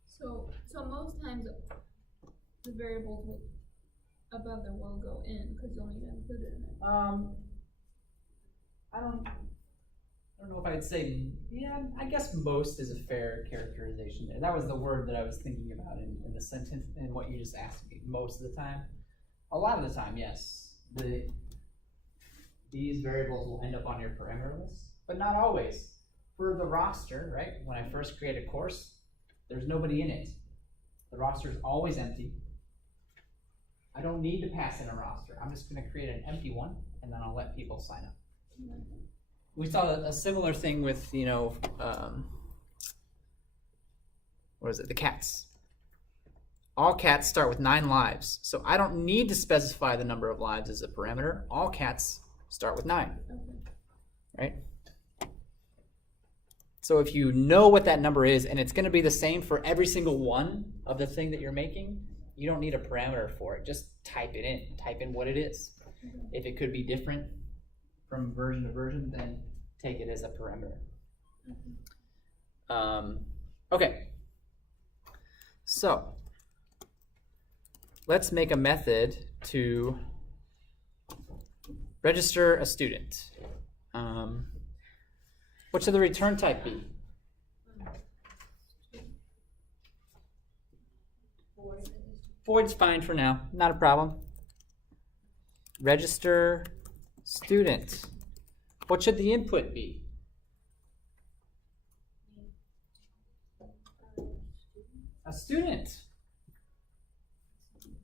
So most times the variables above there will go in because you'll need to include it in it. I don't know if I'd say, yeah, I guess most is a fair characterization. That was the word that I was thinking about in the sentence and what you just asked me. Most of the time. A lot of the time, yes. These variables will end up on your parameter list, but not always. For the roster, right, when I first create a course, there's nobody in it. The roster is always empty. I don't need to pass in a roster. I'm just going to create an empty one, and then I'll let people sign up. We saw a similar thing with, what is it, the cats. All cats start with 9 lives, so I don't need to specify the number of lives as a parameter. All cats start with 9, right? So if you know what that number is, and it's going to be the same for every single one of the thing that you're making, you don't need a parameter for it. Just type it in. Type in what it is. If it could be different from version to version, then take it as a parameter. Okay. So let's make a method to register a student. What should the return type be? Void's fine for now, not a problem. Register student. What should the input be? A student.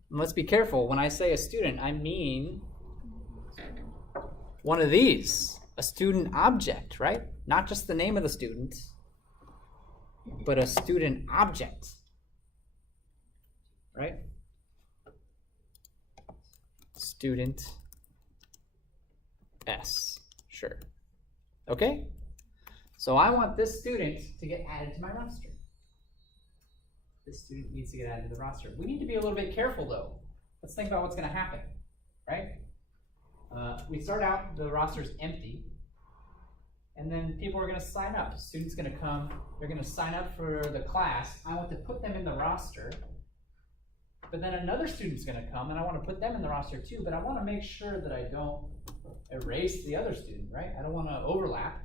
And let's be careful. When I say a student, I mean one of these, a student object, right? Not just the name of the student, but a student object, right? Student S, sure. Okay? So I want this student to get added to my roster. This student needs to get added to the roster. We need to be a little bit careful though. Let's think about what's going to happen, right? We start out, the roster's empty, and then people are going to sign up. Students going to come, they're going to sign up for the class. I want to put them in the roster, but then another student's going to come, and I want to put them in the roster too, but I want to make sure that I don't erase the other student, right? I don't want to overlap,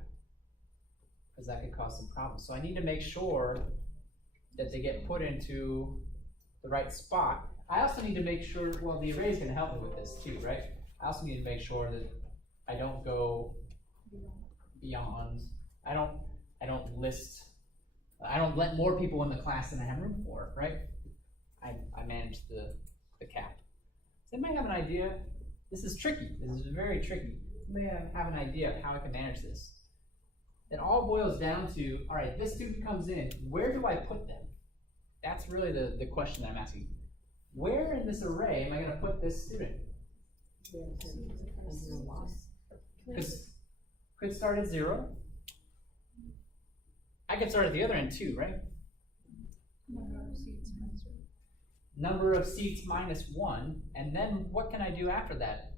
because that could cause some problems. So I need to make sure that they get put into the right spot. I also need to make sure, well, the array is going to help me with this too, right? I also need to make sure that I don't go beyond. I don't let more people in the class than I have room for, right? I manage the cap. Does anybody have an idea? This is tricky. This is very tricky. Anybody have an idea of how I can manage this? It all boils down to, all right, this student comes in, where do I put them? That's really the question that I'm asking. Where in this array am I gonna put this student? Because could start at 0. I could start at the other end too, right? Number of seats minus 1, and then what can I do after that?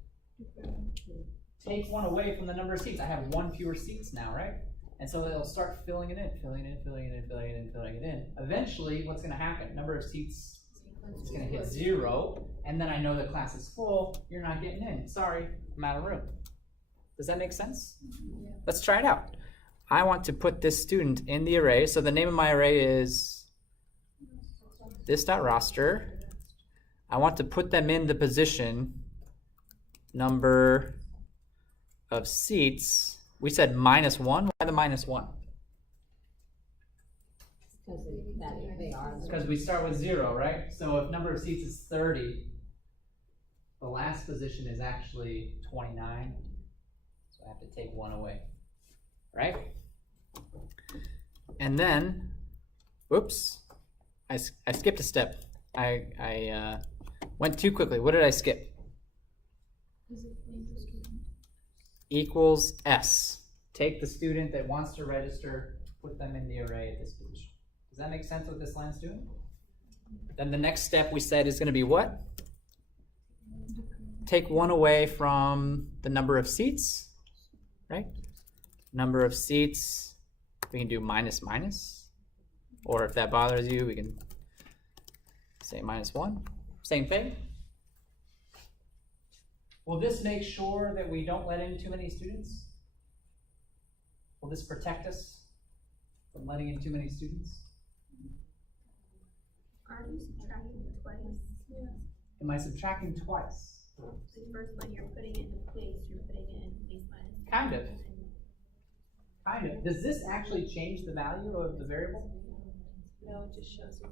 Take 1 away from the number of seats. I have 1 fewer seats now, right? And so it'll start filling it in, filling it in, filling it in, filling it in, filling it in. Eventually, what's going to happen? Number of seats is going to hit 0, and then I know the class is full. You're not getting in. Sorry, I'm out of room. Does that make sense? Yeah. Let's try it out. I want to put this student in the array. So the name of my array is this.roster. I want to put them in the position number of seats. We said -1. Why the -1? Because we start with 0, right? So if number of seats is 30, the last position is actually 29. So I have to take 1 away, right? And then, oops, I skipped a step. I went too quickly. What did I skip? Equals S. Take the student that wants to register, put them in the array at this position. Does that make sense what this line's doing? Then the next step we said is going to be what? Take 1 away from the number of seats, right? Number of seats, we can do minus minus, or if that bothers you, we can say -1. Same thing. Will this make sure that we don't let in too many students? Will this protect us from letting in too many students? Are you subtracting twice? Yeah. Am I subtracting twice? The first one you're putting it into place, you're putting it in place minus. Kind of. Kind of. Does this actually change the value of the variable? No, it just shows you.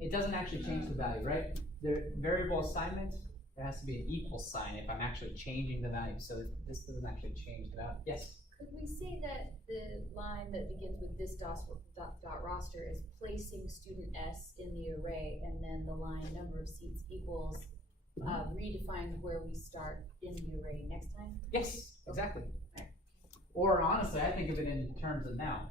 It doesn't actually change the value, right? The variable assignment, there has to be an equal sign if I'm actually changing the value. So this doesn't actually change the value. Yes? Could we say that the line that begins with this dot roster is placing student S in the array, and then the line number of seats equals redefines where we start in the array next time? Yes, exactly. Or honestly, I think of it in terms of now.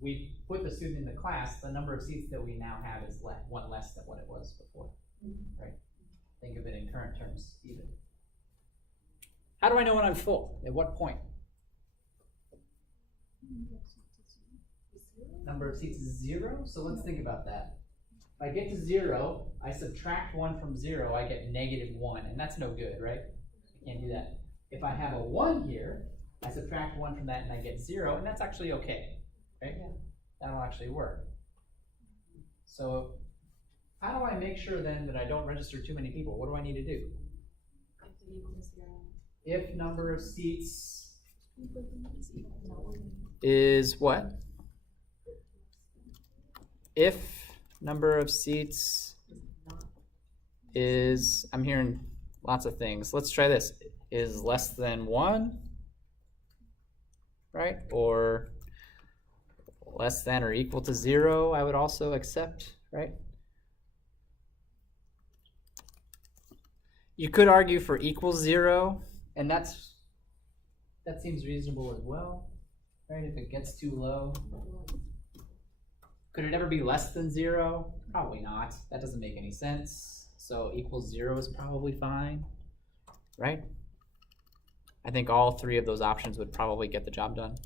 We put the student in the class, the number of seats that we now have is 1 less than what it was before, right? Think of it in current terms even. How do I know when I'm full? At what point? Number of seats is 0, so let's think about that. If I get to 0, I subtract 1 from 0, I get -1, and that's no good, right? I can't do that. If I have a 1 here, I subtract 1 from that and I get 0, and that's actually okay. Right? Yeah. That'll actually work. So how do I make sure then that I don't register too many people? What do I need to do? If number of seats is what? If number of seats is, I'm hearing lots of things. Let's try this. Is less than 1, right? Or less than or equal to 0, I would also accept, right? You could argue for equals 0, and that seems reasonable as well, right? If it gets too low. Could it ever be less than 0? Probably not. That doesn't make any sense. So equals 0 is probably fine, right? I think all 3 of those options would probably get the job done.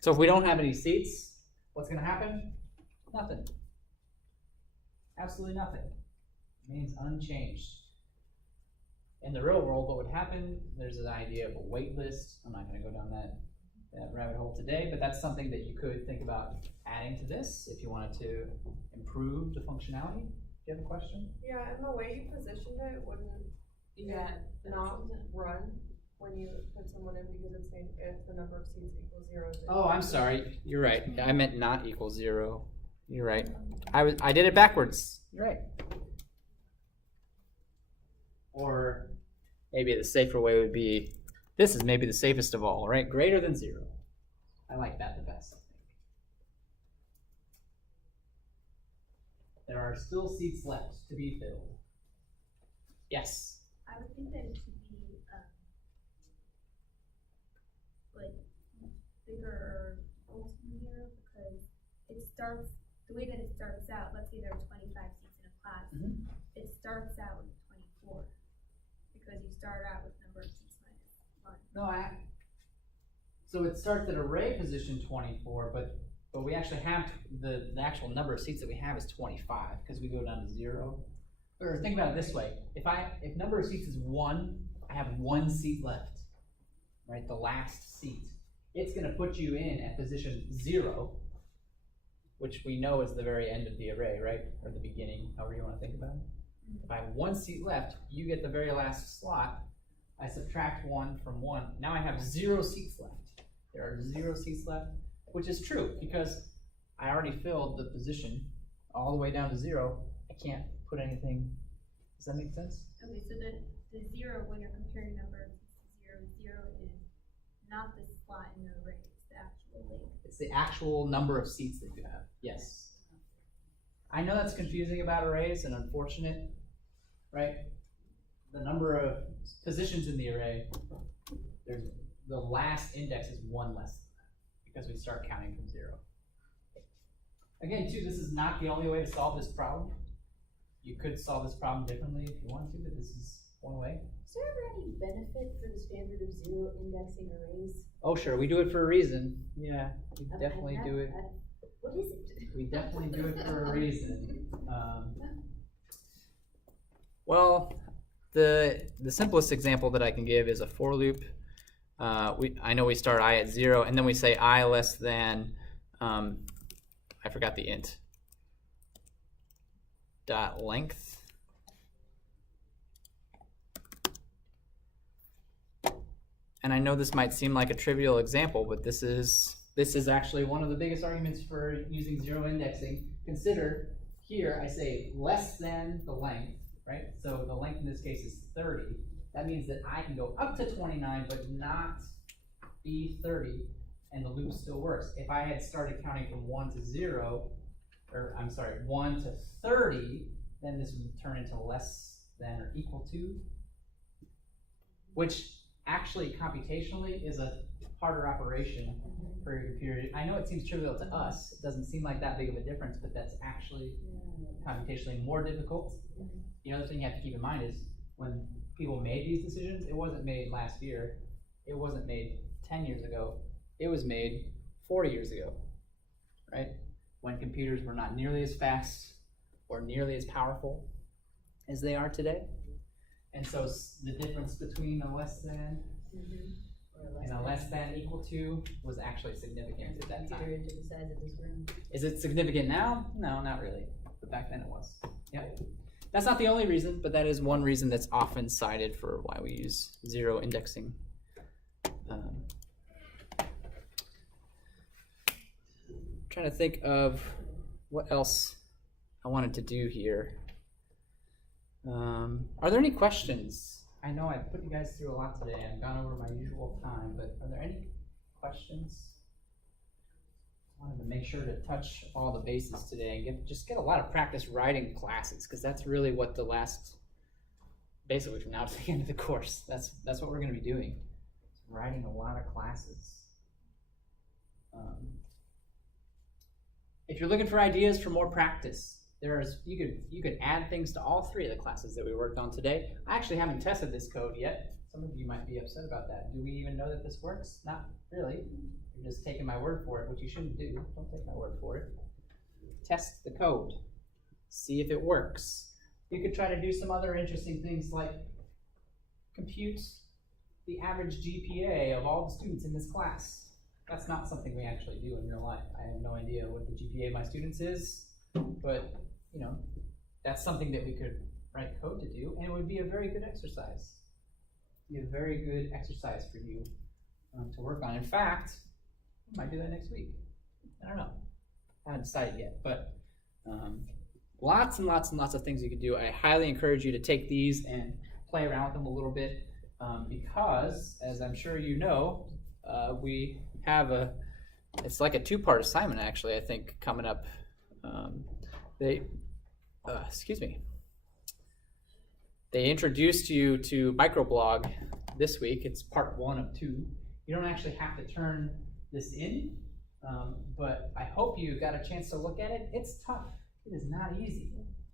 So if we don't have any seats, what's going to happen? Nothing. Absolutely nothing. It means unchanged. In the real world, what would happen, there's an idea of a wait list. I'm not going to go down that rabbit hole today, but that's something that you could think about adding to this if you wanted to improve the functionality. Do you have a question? Yeah, and the way you positioned it wouldn't Yeah, not run when you put someone in because it's saying if the number of seats equals 0. then- Oh, I'm sorry. You're right. I meant not equal 0. You're right. I did it backwards. You're right. Or maybe the safer way would be, this is maybe the safest of all, right? Greater than 0. I like that the best. There are still seats left to be filled. Yes. I would think that it should be, like, bigger or equal to 0, because it starts, the way that it starts out, let's say there are 25 seats in a class, Mhm. it starts out with 24, because you start out with number of seats minus 1. No, so it starts at array position 24, but we actually have the actual number of seats that we have is 25 because we go down to 0. Or think about it this way: if number of seats is 1, I have 1 seat left, right? The last seat. It's going to put you in at position 0, which we know is the very end of the array, right? Or the beginning, however you want to think about it. If I have 1 seat left, you get the very last slot. I subtract 1 from 1. Now I have 0 seats left. There are 0 seats left, which is true because I already filled the position all the way down to 0. I can't put anything. Does that make sense? Okay, so the 0, when you're comparing numbers to 0 is not the slot in the array, it's the actual length. It's the actual number of seats that you have. Yes. I know that's confusing about arrays and unfortunate, right? The number of positions in the array, the last index is 1 less than that because we start counting from 0. Again, too, this is not the only way to solve this problem. You could solve this problem differently if you want to, but this is one way. Is there ever any benefit for the standard of 0 indexing arrays? Oh, sure, we do it for a reason. Yeah, we definitely do it. What is it? We definitely do it for a reason. Well, the simplest example that I can give is a for loop. I know we start I at 0, and then we say I less than, I forgot the int, dot length. And I know this might seem like a trivial example, but this is actually one of the biggest arguments for using 0 indexing. Consider here I say less than the length, right? So the length in this case is 30. That means that I can go up to 29 but not be 30, and the loop still works. If I had started counting from 1 to 0, or I'm sorry, 1 to 30, then this would turn into less than or equal to, which actually computationally is a harder operation for your computer. I know it seems trivial to us. It doesn't seem like that big of a difference, but that's actually computationally more difficult. The other thing you have to keep in mind is when people made these decisions, it wasn't made last year. It wasn't made 10 years ago. It was made 40 years ago, right? When computers were not nearly as fast or nearly as powerful as they are today. And so the difference between a less than and a less than equal to was actually significant at that time. Into the size of this room. Is it significant now? No, not really. But back then it was. Yep. That's not the only reason, but that is one reason that's often cited for why we use 0 indexing. Trying to think of what else I wanted to do here. Are there any questions? I know I've put you guys through a lot today. I've gone over my usual time, but are there any questions? I wanted to make sure to touch all the bases today and just get a lot of practice writing classes, because that's really what the last, basically from now to the end of the course, that's what we're going to be doing. Writing a lot of classes. If you're looking for ideas for more practice, you could add things to all 3 of the classes that we worked on today. I actually haven't tested this code yet. Some of you might be upset about that. Do we even know that this works? Not really. You're just taking my word for it, which you shouldn't do. Don't take my word for it. Test the code. See if it works. You could try to do some other interesting things like compute the average GPA of all the students in this class. That's not something we actually do in real life. I have no idea what the GPA of my students is, but that's something that we could write code to do, and it would be a very good exercise. Be a very good exercise for you to work on. In fact, I might do that next week. I don't know. I haven't decided yet, but lots and lots and lots of things you can do. I highly encourage you to take these and play around with them a little bit because, as I'm sure you know, we have it's like a two-part assignment actually, I think, coming up. They introduced you to microblog this week. It's part 1 of 2. You don't actually have to turn this in, but I hope you got a chance to look at it. It's tough. It is not easy.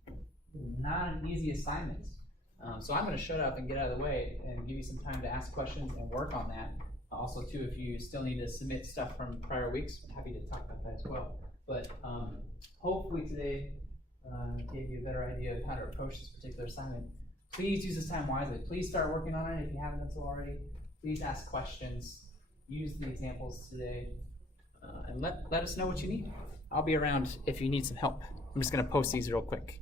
It is not an easy assignment. So I'm going to shut up and get out of the way and give you some time to ask questions and work on that. Also, too, if you still need to submit stuff from prior weeks, I'm happy to talk about that as well. But hopefully today gave you a better idea of how to approach this particular assignment. Please use this time wisely. Please start working on it if you haven't done so already. Please ask questions. Use the examples today. And let us know what you need. I'll be around if you need some help. I'm just going to post these real quick.